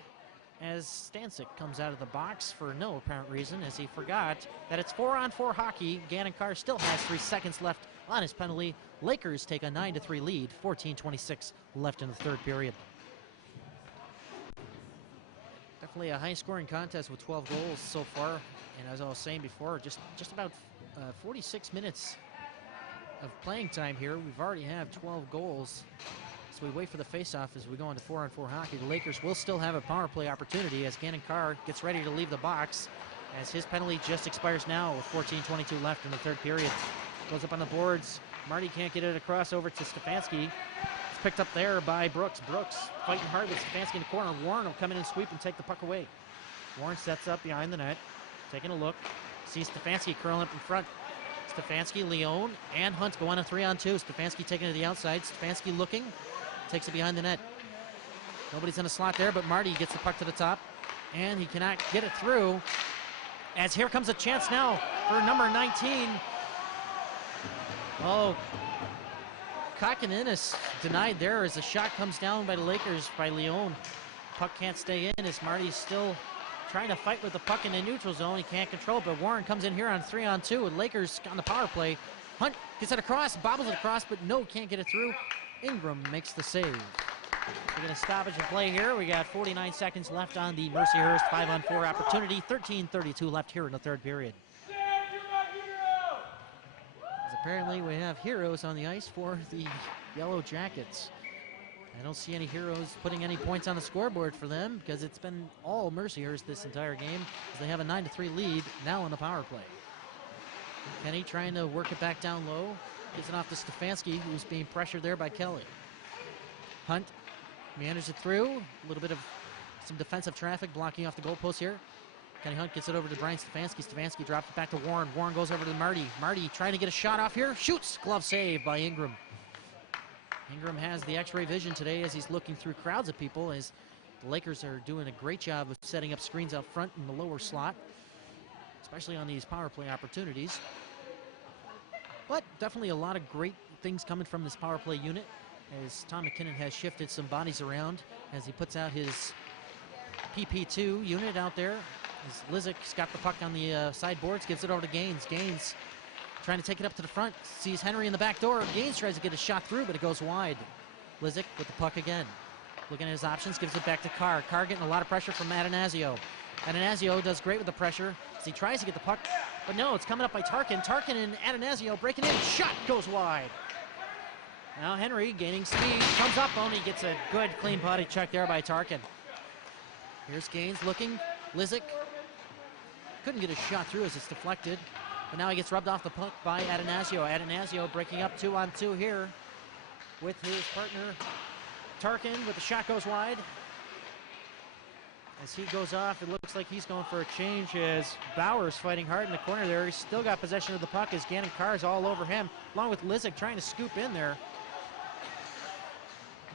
as Stanczyk comes out of the box for no apparent reason, as he forgot that it's 4-on-4 hockey. Gannon Carr still has 3 seconds left on his penalty. Lakers take a 9-3 lead, 14:26 left in the third period. Definitely a high-scoring contest with 12 goals so far, and as I was saying before, just about 46 minutes of playing time here. We've already have 12 goals. So we wait for the face-off as we go into 4-on-4 hockey. The Lakers will still have a power play opportunity as Gannon Carr gets ready to leave the box, as his penalty just expires now with 14:22 left in the third period. Goes up on the boards. Marty can't get it across over to Stefanski. It's picked up there by Brooks. Brooks fighting hard with Stefanski in the corner. Warren will come in and sweep and take the puck away. Warren sets up behind the net, taking a look. Sees Stefanski curling up in front. Stefanski, Leon, and Hunt go on a 3-on-2. Stefanski taking it to the outside. Stefanski looking. Takes it behind the net. Nobody's in a slot there, but Marty gets the puck to the top, and he cannot get it through. As here comes a chance now for number 19. Oh, Kakaninis denied there as the shot comes down by the Lakers by Leon. Puck can't stay in as Marty's still trying to fight with the puck in the neutral zone. He can't control it, but Warren comes in here on 3-on-2 with Lakers on the power play. Hunt gets it across, bobbles it across, but no, can't get it through. Ingram makes the save. We're going to stoppage and play here. We got 49 seconds left on the Mercyhurst 5-on-4 opportunity. 13:32 left here in the third period. As apparently we have heroes on the ice for the Yellow Jackets. I don't see any heroes putting any points on the scoreboard for them because it's been all Mercyhurst this entire game as they have a 9-3 lead now on the power play. Kenny trying to work it back down low. Gets it off to Stefanski, who's being pressured there by Kelly. Hunt meanders it through. A little bit of some defensive traffic blocking off the goalpost here. Kenny Hunt gets it over to Brian Stefanski. Stefanski drops it back to Warren. Warren goes over to Marty. Marty trying to get a shot off here. Shoots. Glove save by Ingram. Ingram has the x-ray vision today as he's looking through crowds of people, as the Lakers are doing a great job of setting up screens out front in the lower slot, especially on these power play opportunities. But definitely a lot of great things coming from this power play unit, as Tom McKinnon has shifted some bodies around as he puts out his PP2 unit out there. As Lizik's got the puck on the sideboards, gives it over to Gaines. Gaines trying to take it up to the front, sees Henry in the back door. Gaines tries to get a shot through, but it goes wide. Lizik with the puck again. Looking at his options, gives it back to Carr. Carr getting a lot of pressure from Atanasio. Atanasio does great with the pressure as he tries to get the puck, but no, it's coming up by Tarkin. Tarkin and Atanasio breaking in. Shot goes wide. Now Henry gaining speed, comes up, only gets a good clean body check there by Tarkin. Here's Gaines looking. Lizik couldn't get a shot through as it's deflected, but now he gets rubbed off the puck by Atanasio. Atanasio breaking up 2-on-2 here with his partner Tarkin, but the shot goes wide. As he goes off, it looks like he's going for a change as Bauer's fighting hard in the corner there. He's still got possession of the puck as Gannon Carr's all over him, along with Lizik trying to scoop in there.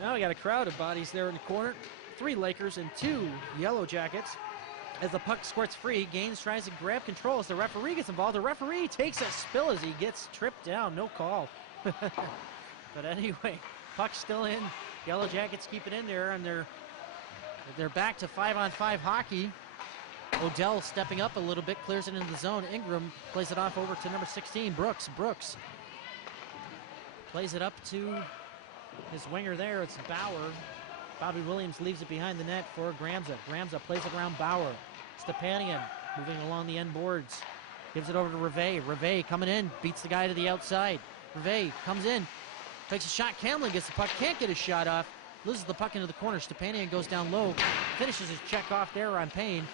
Now we got a crowd of bodies there in the corner. 3 Lakers and 2 Yellow Jackets. As the puck squirts free, Gaines tries to grab control as the referee gets involved. The referee takes a spill as he gets tripped down. No call. But anyway, puck's still in. Yellow Jackets keep it in there, and they're back to 5-on-5 hockey. Odell stepping up a little bit, clears it into the zone. Ingram plays it off over to number 16, Brooks. Brooks plays it up to his winger there. It's Bauer. Bobby Williams leaves it behind the net for Gramza. Gramza plays it around Bauer. Stepanian moving along the end boards. Gives it over to Reve. Reve coming in, beats the guy to the outside. Reve comes in, takes a shot. Camlin gets the puck, can't get his shot off. Loses the puck into the corner. Stepanian goes down low, finishes his check off there on Payne.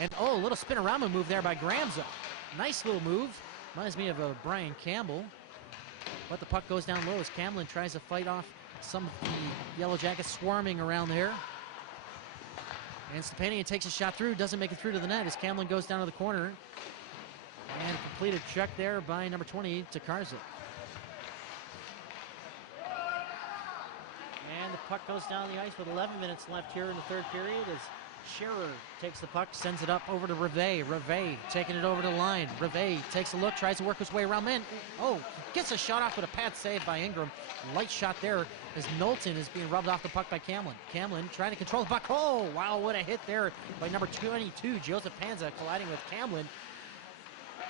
And oh, a little spinorama move there by Gramza. Nice little move. Reminds me of Brian Campbell. But the puck goes down low as Camlin tries to fight off some of the Yellow Jackets swarming around there. And Stepanian takes a shot through, doesn't make it through to the net as Camlin goes down to the corner. And a completed check there by number 20, Tokarczyk. And the puck goes down the ice with 11 minutes left here in the third period as Scherer takes the puck, sends it up over to Reve. Reve taking it over to the line. Reve takes a look, tries to work his way around. Man, oh, gets a shot off with a pad save by Ingram. Light shot there as Knowlton is being rubbed off the puck by Camlin. Camlin trying to control the puck. Oh, wow, what a hit there by number 22, Joseph Panza, colliding with Camlin.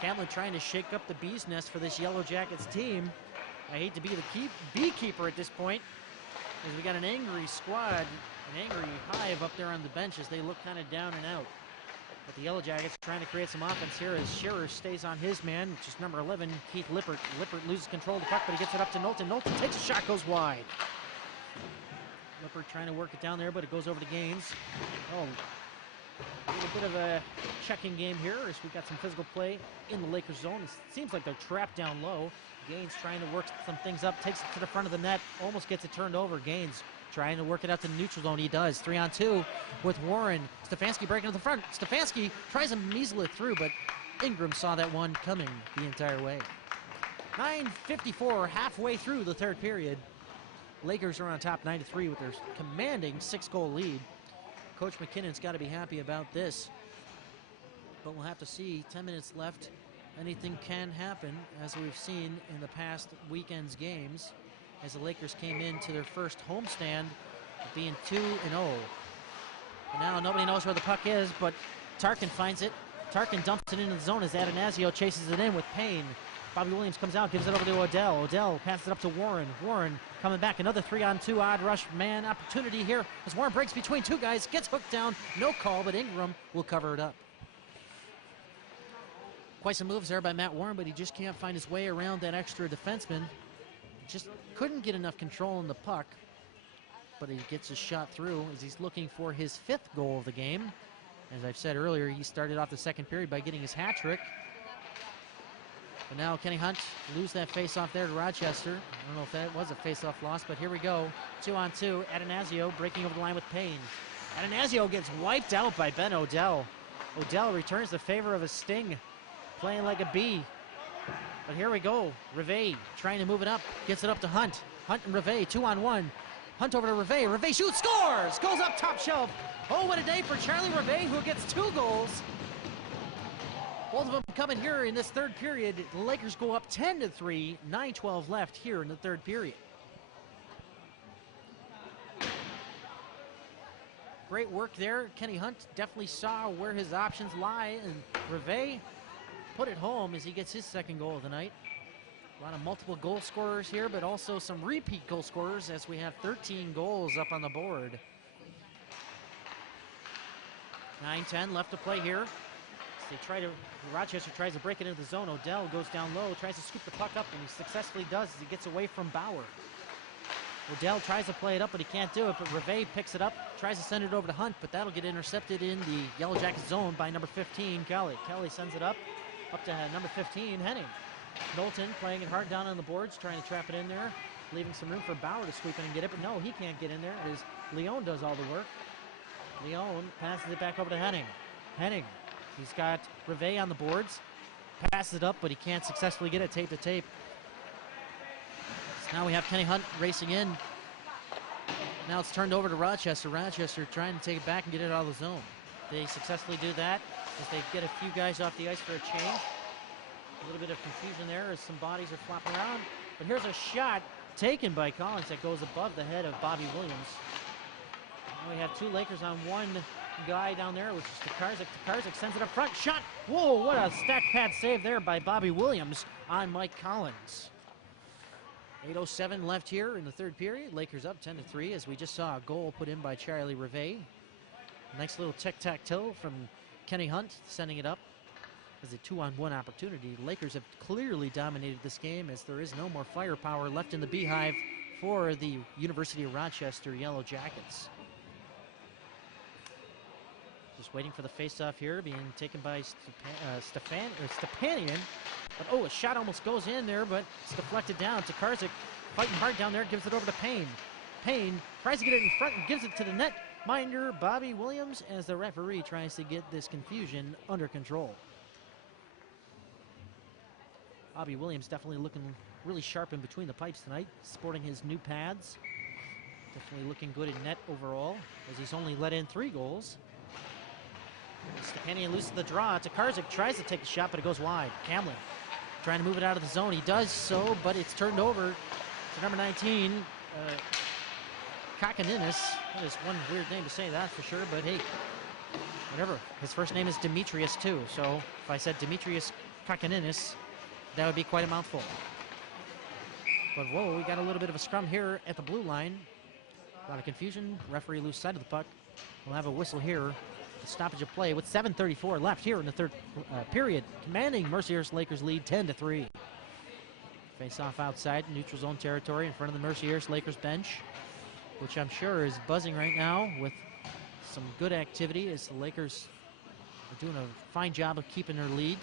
Camlin trying to shake up the bee's nest for this Yellow Jackets team. I hate to be the beekeeper at this point, as we got an angry squad, an angry hive up there on the bench as they look kind of down and out. But the Yellow Jackets trying to create some offense here as Scherer stays on his man, which is number 11, Keith Lippert. Lippert loses control of the puck, but he gets it up to Knowlton. Knowlton takes a shot, goes wide. Lippert trying to work it down there, but it goes over to Gaines. Oh, a little bit of a checking game here as we got some physical play in the Lakers zone. It seems like they're trapped down low. Gaines trying to work some things up, takes it to the front of the net, almost gets it turned over. Gaines trying to work it out to the neutral zone. He does. 3-on-2 with Warren. Stefanski breaking to the front. Stefanski tries to measle it through, but Ingram saw that one coming the entire way. 9:54, halfway through the third period. Lakers are on top 9-3 with their commanding 6-goal lead. Coach McKinnon's got to be happy about this, but we'll have to see. 10 minutes left. Anything can happen, as we've seen in the past weekend's games, as the Lakers came into their first homestand being 2-0. And now nobody knows where the puck is, but Tarkin finds it. Tarkin dumps it into the zone as Atanasio chases it in with Payne. Bobby Williams comes out, gives it over to Odell. Odell passes it up to Warren. Warren coming back. Another 3-on-2 odd rush man opportunity here as Warren breaks between two guys, gets hooked down. No call, but Ingram will cover it up. Quite some moves there by Matt Warren, but he just can't find his way around that extra defenseman. Just couldn't get enough control on the puck, but he gets his shot through as he's looking for his 5th goal of the game. As I've said earlier, he started off the second period by getting his hat trick. But now Kenny Hunt lose that face-off there to Rochester. I don't know if that was a face-off loss, but here we go. 2-on-2. Atanasio breaking over the line with Payne. Atanasio gets wiped out by Ben Odell. Odell returns the favor of a sting, playing like a bee. But here we go. Rivet trying to move it up. Gets it up to Hunt. Hunt and Rivet, 2-on-1. Hunt over to Rivet. Rivet shoots, scores! Goes up top shelf. Oh, what a day for Charlie Rivet, who gets 2 goals. Both of them coming here in this third period. The Lakers go up 10-3, 9:12 left here in the third period. Great work there. Kenny Hunt definitely saw where his options lie, and Rivet put it home as he gets his second goal of the night. A lot of multiple goal scorers here, but also some repeat goal scorers as we have 13 goals up on the board. 9:10 left to play here. Rochester tries to break it into the zone. Odell goes down low, tries to scoop the puck up, and he successfully does as he gets away from Bauer. Odell tries to play it up, but he can't do it. But Rivet picks it up, tries to send it over to Hunt, but that'll get intercepted in the Yellow Jacket zone by number 15, Kelly. Kelly sends it up to number 15, Henning. Knowlton playing it hard down on the boards, trying to trap it in there, leaving some room for Bauer to sweep in and get it, but no, he can't get in there as Leon does all the work. Leon passes it back over to Henning. Henning, he's got Rivet on the boards, passes it up, but he can't successfully get it tape to tape. So now we have Kenny Hunt racing in. Now it's turned over to Rochester. Rochester trying to take it back and get it out of the zone. They successfully do that as they get a few guys off the ice for a change. A little bit of confusion there as some bodies are flopping around. But here's a shot taken by Collins that goes above the head of Bobby Williams. Now we have 2 Lakers on 1 guy down there, which is Tokarczyk. Tokarczyk sends it up front. Shot! Whoa, what a stack pad save there by Bobby Williams on Mike Collins. 8:07 left here in the third period. Lakers up 10-3 as we just saw a goal put in by Charlie Rivet. Nice little tic-tac-toe from Kenny Hunt sending it up as a 2-on-1 opportunity. The Lakers have clearly dominated this game as there is no more firepower left in the beehive for the University of Rochester Yellow Jackets. Just waiting for the face-off here, being taken by Stepanian. But oh, a shot almost goes in there, but it's deflected down. Tokarczyk fighting hard down there, gives it over to Payne. Payne tries to get it in front and gives it to the net minder, Bobby Williams, as the referee tries to get this confusion under control. Bobby Williams definitely looking really sharp in between the pipes tonight, sporting his new pads. Definitely looking good in net overall, as he's only let in 3 goals. Stepanian loses the draw. Tokarczyk tries to take the shot, but it goes wide. Camlin trying to move it out of the zone. He does so, but it's turned over to number 19, Kakaninis. That is one weird name to say, that for sure, but hey, whatever. His first name is Demetrius, too, so if I said Demetrius Kakaninis, that would be quite a mouthful. But whoa, we got a little bit of a scrum here at the blue line. A lot of confusion. Referee loose side of the puck. We'll have a whistle here. Stoppage of play with 7:34 left here in the third period, commanding Mercyhurst Lakers lead 10-3. Face off outside neutral zone territory in front of the Mercyhurst Lakers bench, which I'm sure is buzzing right now with some good activity as the Lakers are doing a fine job of keeping their lead.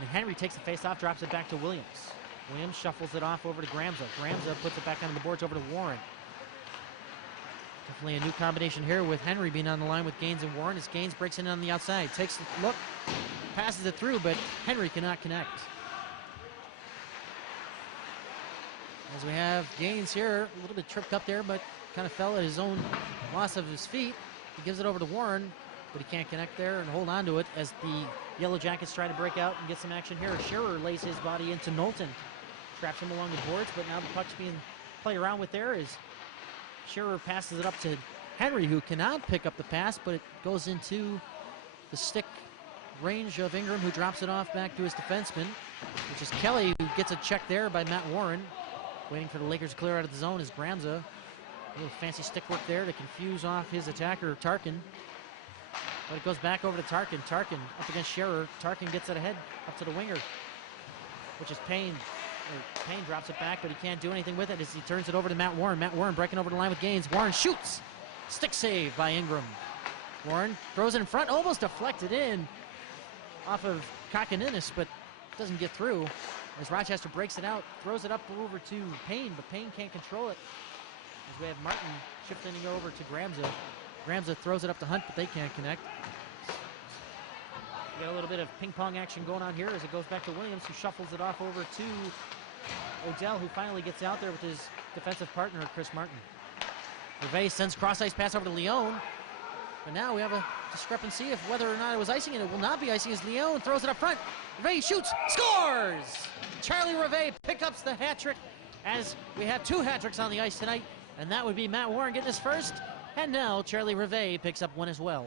And Henry takes the face off, drops it back to Williams. Williams shuffles it off over to Gramza. Gramza puts it back on the boards over to Warren. Definitely a new combination here with Henry being on the line with Gaines and Warren as Gaines breaks in on the outside. Takes a look, passes it through, but Henry cannot connect. As we have Gaines here, a little bit tripped up there, but kind of fell at his own loss of his feet. He gives it over to Warren, but he can't connect there and hold on to it as the Yellow Jackets try to break out and get some action here. Shearer lays his body into Knowlton. Traps him along the boards, but now the puck's being played around with there as Shearer passes it up to Henry, who cannot pick up the pass, but it goes into the stick range of Ingram, who drops it off back to his defenseman, which is Kelly, who gets a check there by Matt Warren. Waiting for the Lakers to clear out of the zone is Gramza. A little fancy stick work there to confuse off his attacker, Tarkin. But it goes back over to Tarkin. Tarkin up against Shearer. Tarkin gets it ahead up to the winger, which is Payne. Payne drops it back, but he can't do anything with it as he turns it over to Matt Warren. Matt Warren breaking over the line with Gaines. Warren shoots. Stick save by Ingram. Warren throws it in front, almost deflected in off of Kakaninis, but doesn't get through as Rochester breaks it out, throws it up over to Payne, but Payne can't control it. As we have Martin shifting over to Gramza. Gramza throws it up to Hunt, but they can't connect. We got a little bit of ping pong action going on here as it goes back to Williams, who shuffles it off over to Odell, who finally gets out there with his defensive partner, Chris Martin. Gervais sends cross-ice pass over to Leone, but now we have a discrepancy of whether or not it was icing, and it will not be icing as Leone throws it up front. Gervais shoots, scores! Charlie Gervais picks up the hat trick as we have 2 hat tricks on the ice tonight, and that would be Matt Warren getting his first, and now Charlie Gervais picks up one as well.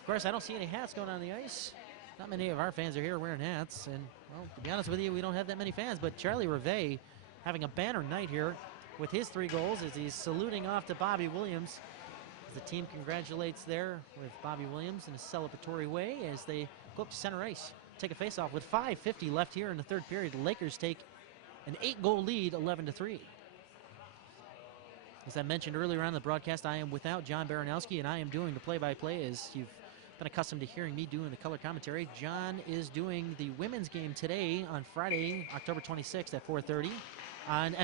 Of course, I don't see any hats going on the ice. Not many of our fans are here wearing hats, and, well, to be honest with you, we don't have that many fans, but Charlie Gervais having a banner night here with his 3 goals as he's saluting off to Bobby Williams. As the team congratulates there with Bobby Williams in a celebratory way as they go up to center ice, take a face-off with 5:50 left here in the third period. The Lakers take an 8-goal lead, 11-3. As I mentioned earlier on the broadcast, I am without John Baranowski, and I am doing the play-by-play as you've been accustomed to hearing me doing the color commentary. John is doing the women's game today on Friday, October 26th at 4:30 on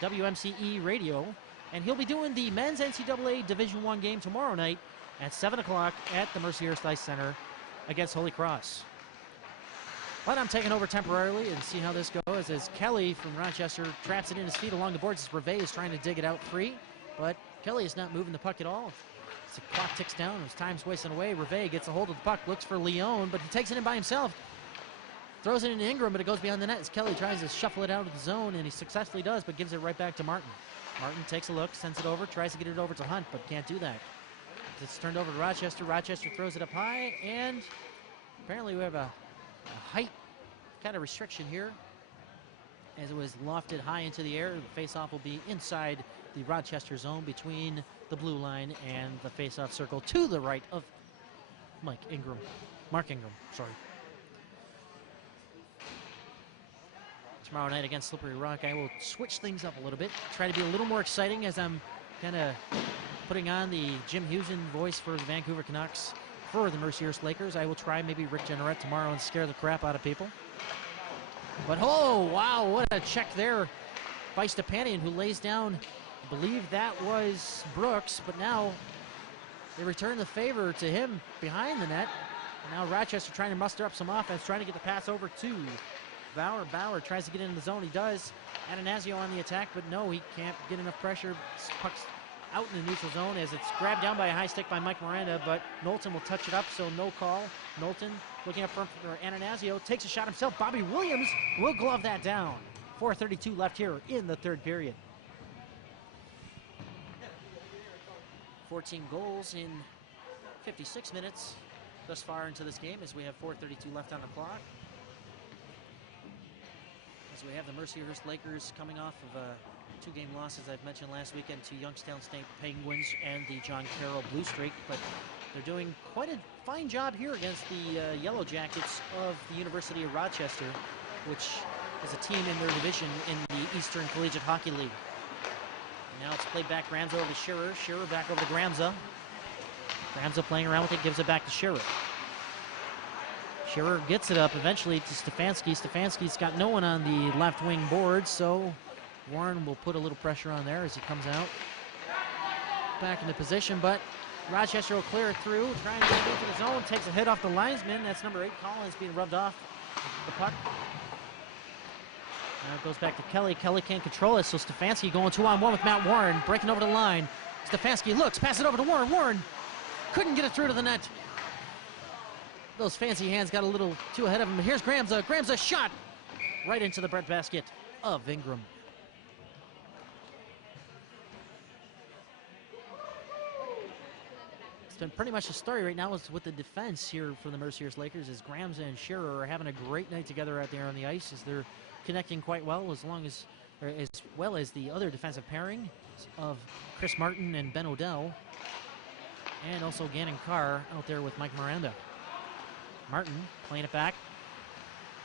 WMCE radio, and he'll be doing the men's NCAA Division I game tomorrow night at 7 o'clock at the Mercyhurst Ice Center against Holy Cross. But I'm taking over temporarily and see how this goes as Kelly from Rochester traps it in his feet along the boards as Gervais is trying to dig it out free, but Kelly is not moving the puck at all. As the clock ticks down, as time's wasting away, Gervais gets a hold of the puck, looks for Leone, but he takes it in by himself. Throws it into Ingram, but it goes beyond the net as Kelly tries to shuffle it out of the zone, and he successfully does, but gives it right back to Martin. Martin takes a look, sends it over, tries to get it over to Hunt, but can't do that. It's turned over to Rochester. Rochester throws it up high, and apparently we have a height kind of restriction here as it was lofted high into the air. The face-off will be inside the Rochester zone between the blue line and the face-off circle to the right of Mark Ingram, sorry. Tomorrow night against Slippery Rock, I will switch things up a little bit, try to be a little more exciting as I'm kind of putting on the Jim Hughesen voice for the Vancouver Canucks for the Mercyhurst Lakers. I will try maybe Rick Jenneret tomorrow and scare the crap out of people. But oh, wow, what a check there by Stepanian, who lays down, I believe that was Brooks, but now they return the favor to him behind the net. And now Rochester trying to muster up some offense, trying to get the pass over to Bauer. Bauer tries to get into the zone. He does. Ananasio on the attack, but no, he can't get enough pressure. Puck's out in the neutral zone as it's grabbed down by a high stick by Mike Miranda, but Knowlton will touch it up, so no call. Knowlton looking up front for Ananasio, takes a shot himself. Bobby Williams will glove that down. 4:32 left here in the third period. 14 goals in 56 minutes thus far into this game as we have 4:32 left on the clock. As we have the Mercyhurst Lakers coming off of a 2-game loss, as I've mentioned last weekend, to Youngstown State Penguins and the John Carroll Blue Streak, but they're doing quite a fine job here against the Yellow Jackets of the University of Rochester, which is a team in their division in the Eastern Collegiate Hockey League. And now it's played back, Gramza over to Shearer. Shearer back over to Gramza. Gramza playing around with it, gives it back to Shearer. Shearer gets it up eventually to Stefanski. Stefanski's got no one on the left wing board, so Warren will put a little pressure on there as he comes out. Back into position, but Rochester will clear it through, trying to get into the zone, takes a hit off the linesman. That's number 8, Collins, being rubbed off the puck. Now it goes back to Kelly. Kelly can't control it, so Stefanski going 2-on-1 with Matt Warren, breaking over the line. Stefanski looks, passes it over to Warren. Warren couldn't get it through to the net. Those fancy hands got a little too ahead of him. Here's Gramza. Gramza shot right into the breadbasket of Ingram. It's been pretty much the story right now is with the defense here for the Mercyhurst Lakers as Gramza and Shearer are having a great night together out there on the ice as they're connecting quite well as well as the other defensive pairing of Chris Martin and Ben Odell, and also Gannon Carr out there with Mike Miranda. Martin playing it back,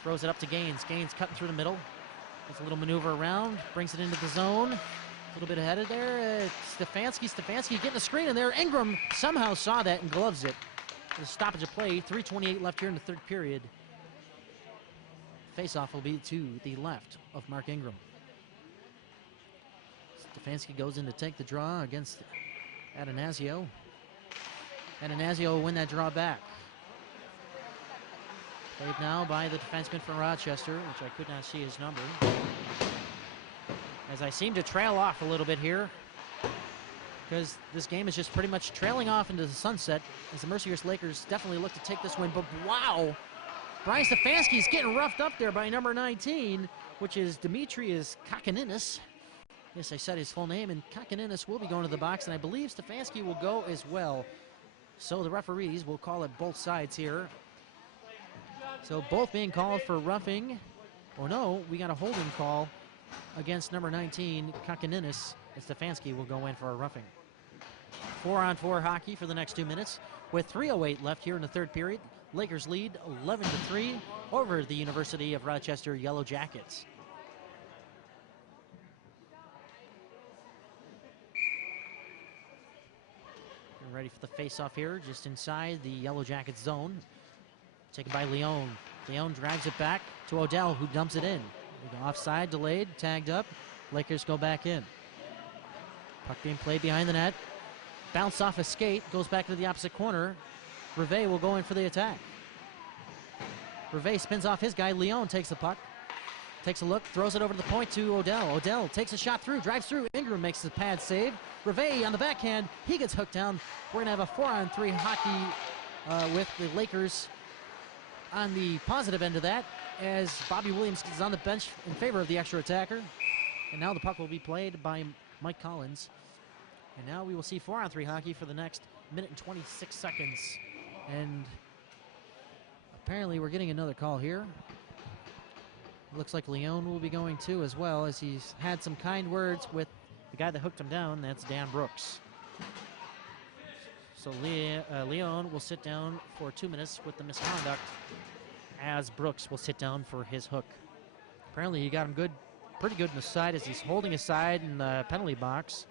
throws it up to Gaines. Gaines cutting through the middle. Gets a little maneuver around, brings it into the zone. A little bit ahead of there. Stefanski getting a screen in there. Ingram somehow saw that and gloves it. The stoppage of play. 3:28 left here in the third period. faceoff will be to the left of Mark Ingram. Stefanski goes in to take the draw against Atanasio. Atanasio will win that draw back. Played now by the defenseman from Rochester, which I could not see his number. As I seem to trail off a little bit here, because this game is just pretty much trailing off into the sunset as the Mercyhurst Lakers definitely look to take this win. But wow, Brian Stefanski is getting roughed up there by number 19, which is Demetrius Kakaninis. Yes, I said his full name, and Kakaninis will be going to the box, and I believe Stefanski will go as well. So the referees will call it both sides here. So both being called for roughing. Oh no, we got a holding call against number 19, Kakaninis, and Stefanski will go in for a roughing. 4-on-4 hockey for the next 2 minutes with 3:08 left here in the third period. Lakers lead 11-3 over the University of Rochester Yellow Jackets. We're ready for the face-off here, just inside the Yellow Jackets zone. Taken by Leon. Leon drags it back to Odell, who dumps it in. Offside, delayed, tagged up. Lakers go back in. Puck being played behind the net. Bounce off a skate, goes back to the opposite corner. Rivet will go in for the attack. Rivet spins off his guy. Leon takes the puck. Takes a look, throws it over to the point to Odell. Odell takes a shot through, drives through. Ingram makes the pad save. Rivet on the backhand. He gets hooked down. We're going to have a 4-on-3 hockey with the Lakers on the positive end of that, as Bobby Williams is on the bench in favor of the extra attacker. And now the puck will be played by Mike Collins. And now we will see 4-on-3 hockey for the next minute and 26 seconds. And apparently we're getting another call here. Looks like Leon will be going too as well, as he's had some kind words with the guy that hooked him down. That's Dan Brooks. So Leon will sit down for 2 minutes with the misconduct, as Brooks will sit down for his hook. Apparently he got him good, pretty good in the side, as he's holding his side in the penalty box.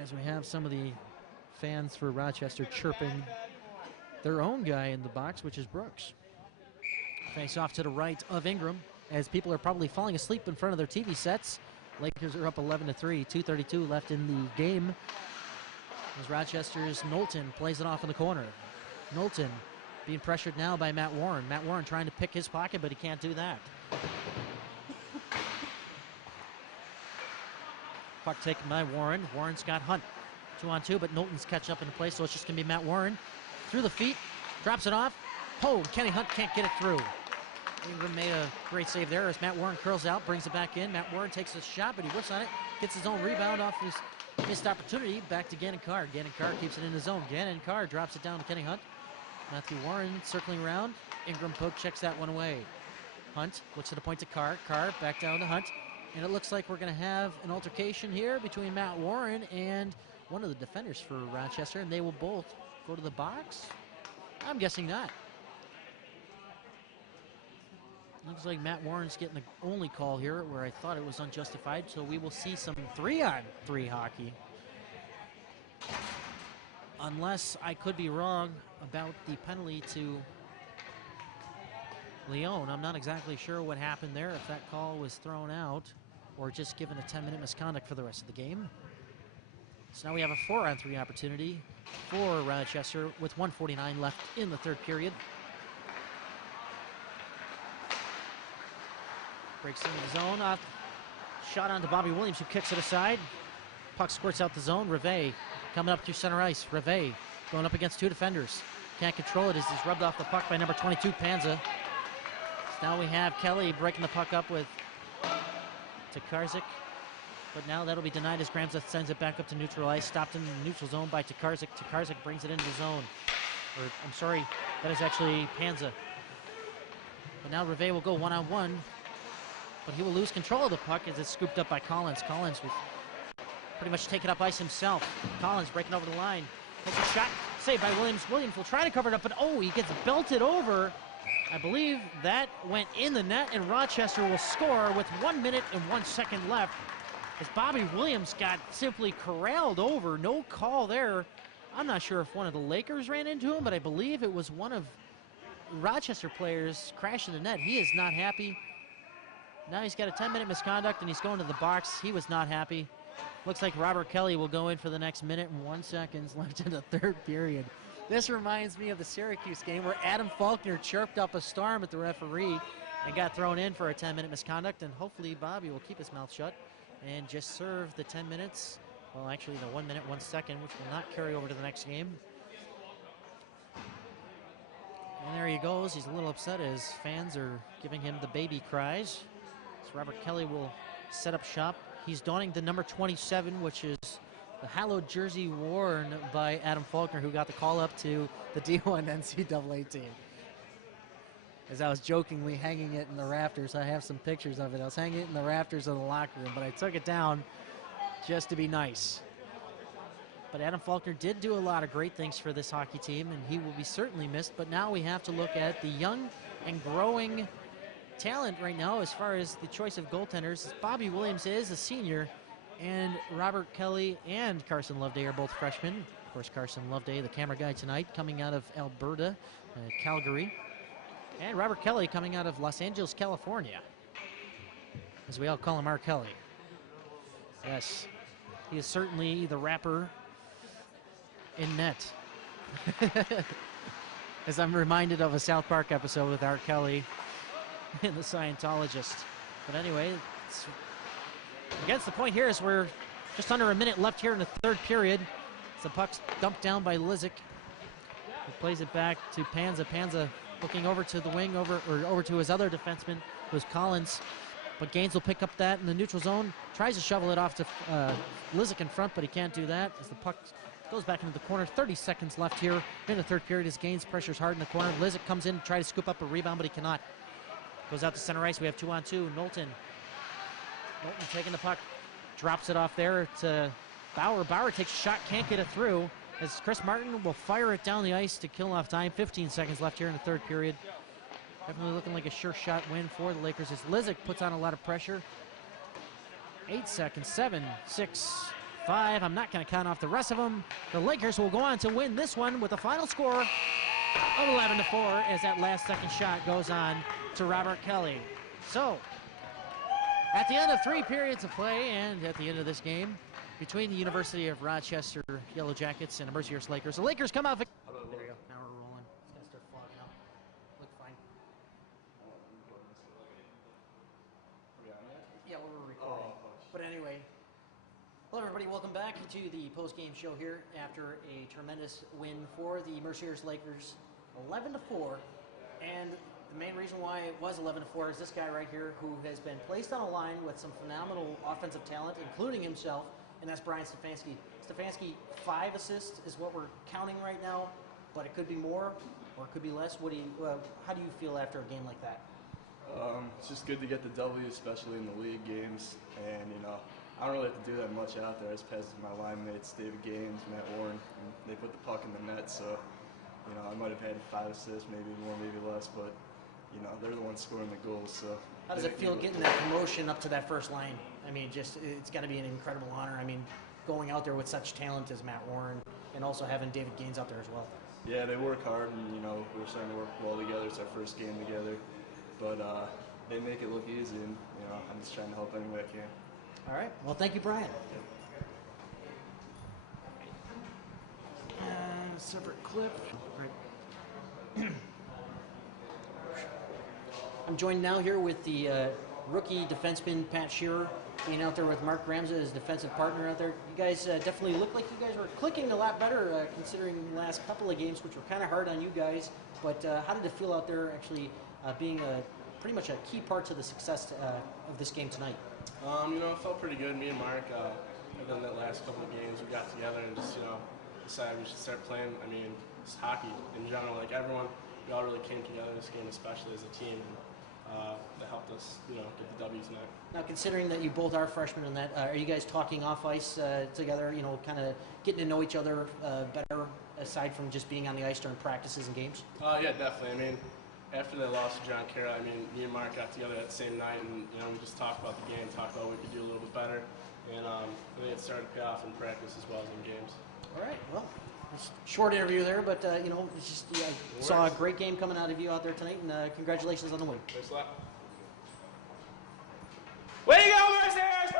As we have some of the fans for Rochester chirping their own guy in the box, which is Brooks. Face off to the right of Ingram, as people are probably falling asleep in front of their TV sets. Lakers are up 11-3, 2:32 left in the game. As Rochester's Knowlton plays it off in the corner. Knowlton being pressured now by Matt Warren. Matt Warren trying to pick his pocket, but he can't do that. Puck taken by Warren. Warren's got Hunt 2-on-2, but Knowlton's catching up into place, so it's just going to be Matt Warren. Through the feet, drops it off. Oh, Kenny Hunt can't get it through. Ingram made a great save there as Matt Warren curls out, brings it back in. Matt Warren takes a shot, but he whiffs on it, gets his own rebound off his missed opportunity. Back to Gannon Carr. Gannon Carr keeps it in the zone. Gannon Carr drops it down to Kenny Hunt. Matthew Warren circling around. Ingram poke checks that one away. Hunt looks at the point to Carr. Carr back down to Hunt. And it looks like we're going to have an altercation here between Matt Warren and one of the defenders for Rochester, and they will both go to the box? I'm guessing not. Looks like Matt Warren's getting the only call here, where I thought it was unjustified, so we will see some 3-on-3 hockey. Unless I could be wrong about the penalty to Leon. I'm not exactly sure what happened there, if that call was thrown out or just given a 10-minute misconduct for the rest of the game. So now we have a 4-on-3 opportunity for Rochester with 1:49 left in the third period. Breaks into the zone, off, shot onto Bobby Williams, who kicks it aside. Puck squirts out the zone. Rivet coming up through center ice. Rivet going up against two defenders. Can't control it as he's rubbed off the puck by number 22, Panza. So now we have Kelly breaking the puck up with Takarzik. But now that'll be denied as Gramza sends it back up to neutral ice. Stopped in the neutral zone by Takarzik. Takarzik brings it into the zone. Or, I'm sorry, that is actually Panza. But now Rivet will go one-on-one. But he will lose control of the puck as it's scooped up by Collins. Collins will pretty much take it up ice himself. Collins breaking over the line. Takes a shot, saved by Williams. Williams will try to cover it up, but oh, he gets belted over. I believe that went in the net, and Rochester will score with 1 minute and 1 second left as Bobby Williams got simply corralled over. No call there. I'm not sure if one of the Lakers ran into him, but I believe it was one of Rochester players crashing the net. He is not happy. Now he's got a 10-minute misconduct, and he's going to the box. He was not happy. Looks like Robert Kelly will go in for the next minute and 1 second left in the third period. This reminds me of the Syracuse game where Adam Faulkner chirped up a storm at the referee and got thrown in for a 10-minute misconduct, and hopefully Bobby will keep his mouth shut and just serve the 10 minutes. Well, actually the 1 minute, 1 second, which will not carry over to the next game. And there he goes. He's a little upset as fans are giving him the baby cries. So Robert Kelly will set up shop. He's donning the number 27, which is the hallowed jersey worn by Adam Faulkner, who got the call up to the D1 NCAA team. As I was jokingly hanging it in the rafters, I have some pictures of it. I was hanging it in the rafters of the locker room, but I took it down just to be nice. But Adam Faulkner did do a lot of great things for this hockey team, and he will be certainly missed. But now we have to look at the young and growing talent right now as far as the choice of goaltenders. Bobby Williams is a senior, and Robert Kelly and Carson Loveday are both freshmen. Of course, Carson Loveday, the camera guy tonight, coming out of Alberta, Calgary. And Robert Kelly coming out of Los Angeles, California, as we all call him, R. Kelly. Yes, he is certainly the rapper in net. As I'm reminded of a South Park episode with R. Kelly and the Scientologist. But anyway, against the point here is we're just under a minute left here in the third period. As the puck's dumped down by Lizick, who plays it back to Panza. Panza looking over to the wing, over to his other defenseman, who's Collins. But Gaines will pick up that in the neutral zone. Tries to shovel it off to Lizick in front, but he can't do that as the puck goes back into the corner. 30 seconds left here in the third period as Gaines pressures hard in the corner. Lizick comes in to try to scoop up a rebound, but he cannot. Goes out to center ice. We have 2-on-2. Knowlton taking the puck. Drops it off there to Bauer. Bauer takes a shot, can't get it through, as Chris Martin will fire it down the ice to kill off time. 15 seconds left here in the third period. Definitely looking like a sure shot win for the Lakers as Lizick puts on a lot of pressure. 8 seconds, 7, 6, 5. I'm not going to count off the rest of them. The Lakers will go on to win this one with a final score of 11-4 as that last second shot goes on to Robert Kelly. So, at the end of 3 periods of play and at the end of this game, between the University of Rochester Yellow Jackets and the Mercyhurst Lakers, the Lakers come out. There we go. Now we're rolling. It's going to start fogging up. Look fine. Yeah, we're recording. But anyway, hello everybody. Welcome back to the post-game show here after a tremendous win for the Mercyhurst Lakers, 11-4. And the main reason why it was 11-4 is this guy right here, who has been placed on a line with some phenomenal offensive talent, including himself, and that's Brian Stefanski. Stefanski, 5 assists is what we're counting right now, but it could be more or it could be less. How do you feel after a game like that? It's just good to get the W, especially in the league games. And, I don't really have to do that much out there. I just pass it to my line mates, David Gaines, Matt Warren, and they put the puck in the net. So, I might have had 5 assists, maybe more, maybe less, but, they're the ones scoring the goals. So how does it feel getting that promotion up to that first line? I mean, it's got to be an incredible honor. I mean, going out there with such talent as Matt Warren and also having David Gaines out there as well. Yeah, they work hard, and, we're starting to work well together. It's our first game together. But they make it look easy, and, I'm just trying to help any way I can. All right. Well, thank you, Brian. Separate clip. Right. I'm joined now here with the rookie defenseman, Pat Shearer, being out there with Mark Ramza, his defensive partner out there. You guys definitely look like you guys were clicking a lot better considering the last couple of games, which were kind of hard on you guys. But how did it feel out there actually being pretty much a key part to the success of this game tonight? It felt pretty good. Me and Mark, have done that last couple of games. We got together and just, decided we should start playing. I mean, just hockey in general. Like everyone, we all really came together this game, especially as a team. That helped us, get the W tonight. Now, considering that you both are freshmen in that, are you guys talking off ice together, kind of getting to know each other better, aside from just being on the ice during practices and games? Yeah, definitely. I mean, after they lost to John Carroll, me and Mark got together that same night, and, we just talked about the game, talked about what we could do a little bit better, and I think it started to pay off in practice as well as in games. All right, well, Short interview there, but you know, it's just, I saw a great game coming out of you out there tonight, and congratulations on the win. Thanks a lot. Way to go, Mercyhurst!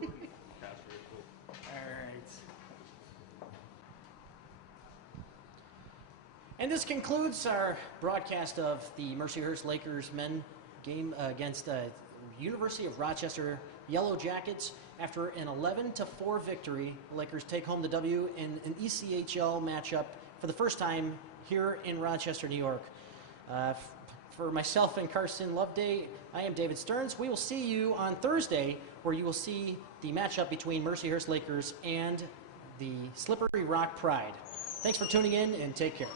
Woo! All right. And this concludes our broadcast of the Mercyhurst Lakers men game against University of Rochester Yellow Jackets. After an 11-4 victory, the Lakers take home the W in an ECHL matchup for the first time here in Rochester, New York. For myself and Carson Loveday, I am David Stearns. We will see you on Thursday, where you will see the matchup between Mercyhurst Lakers and the Slippery Rock Pride. Thanks for tuning in, and take care.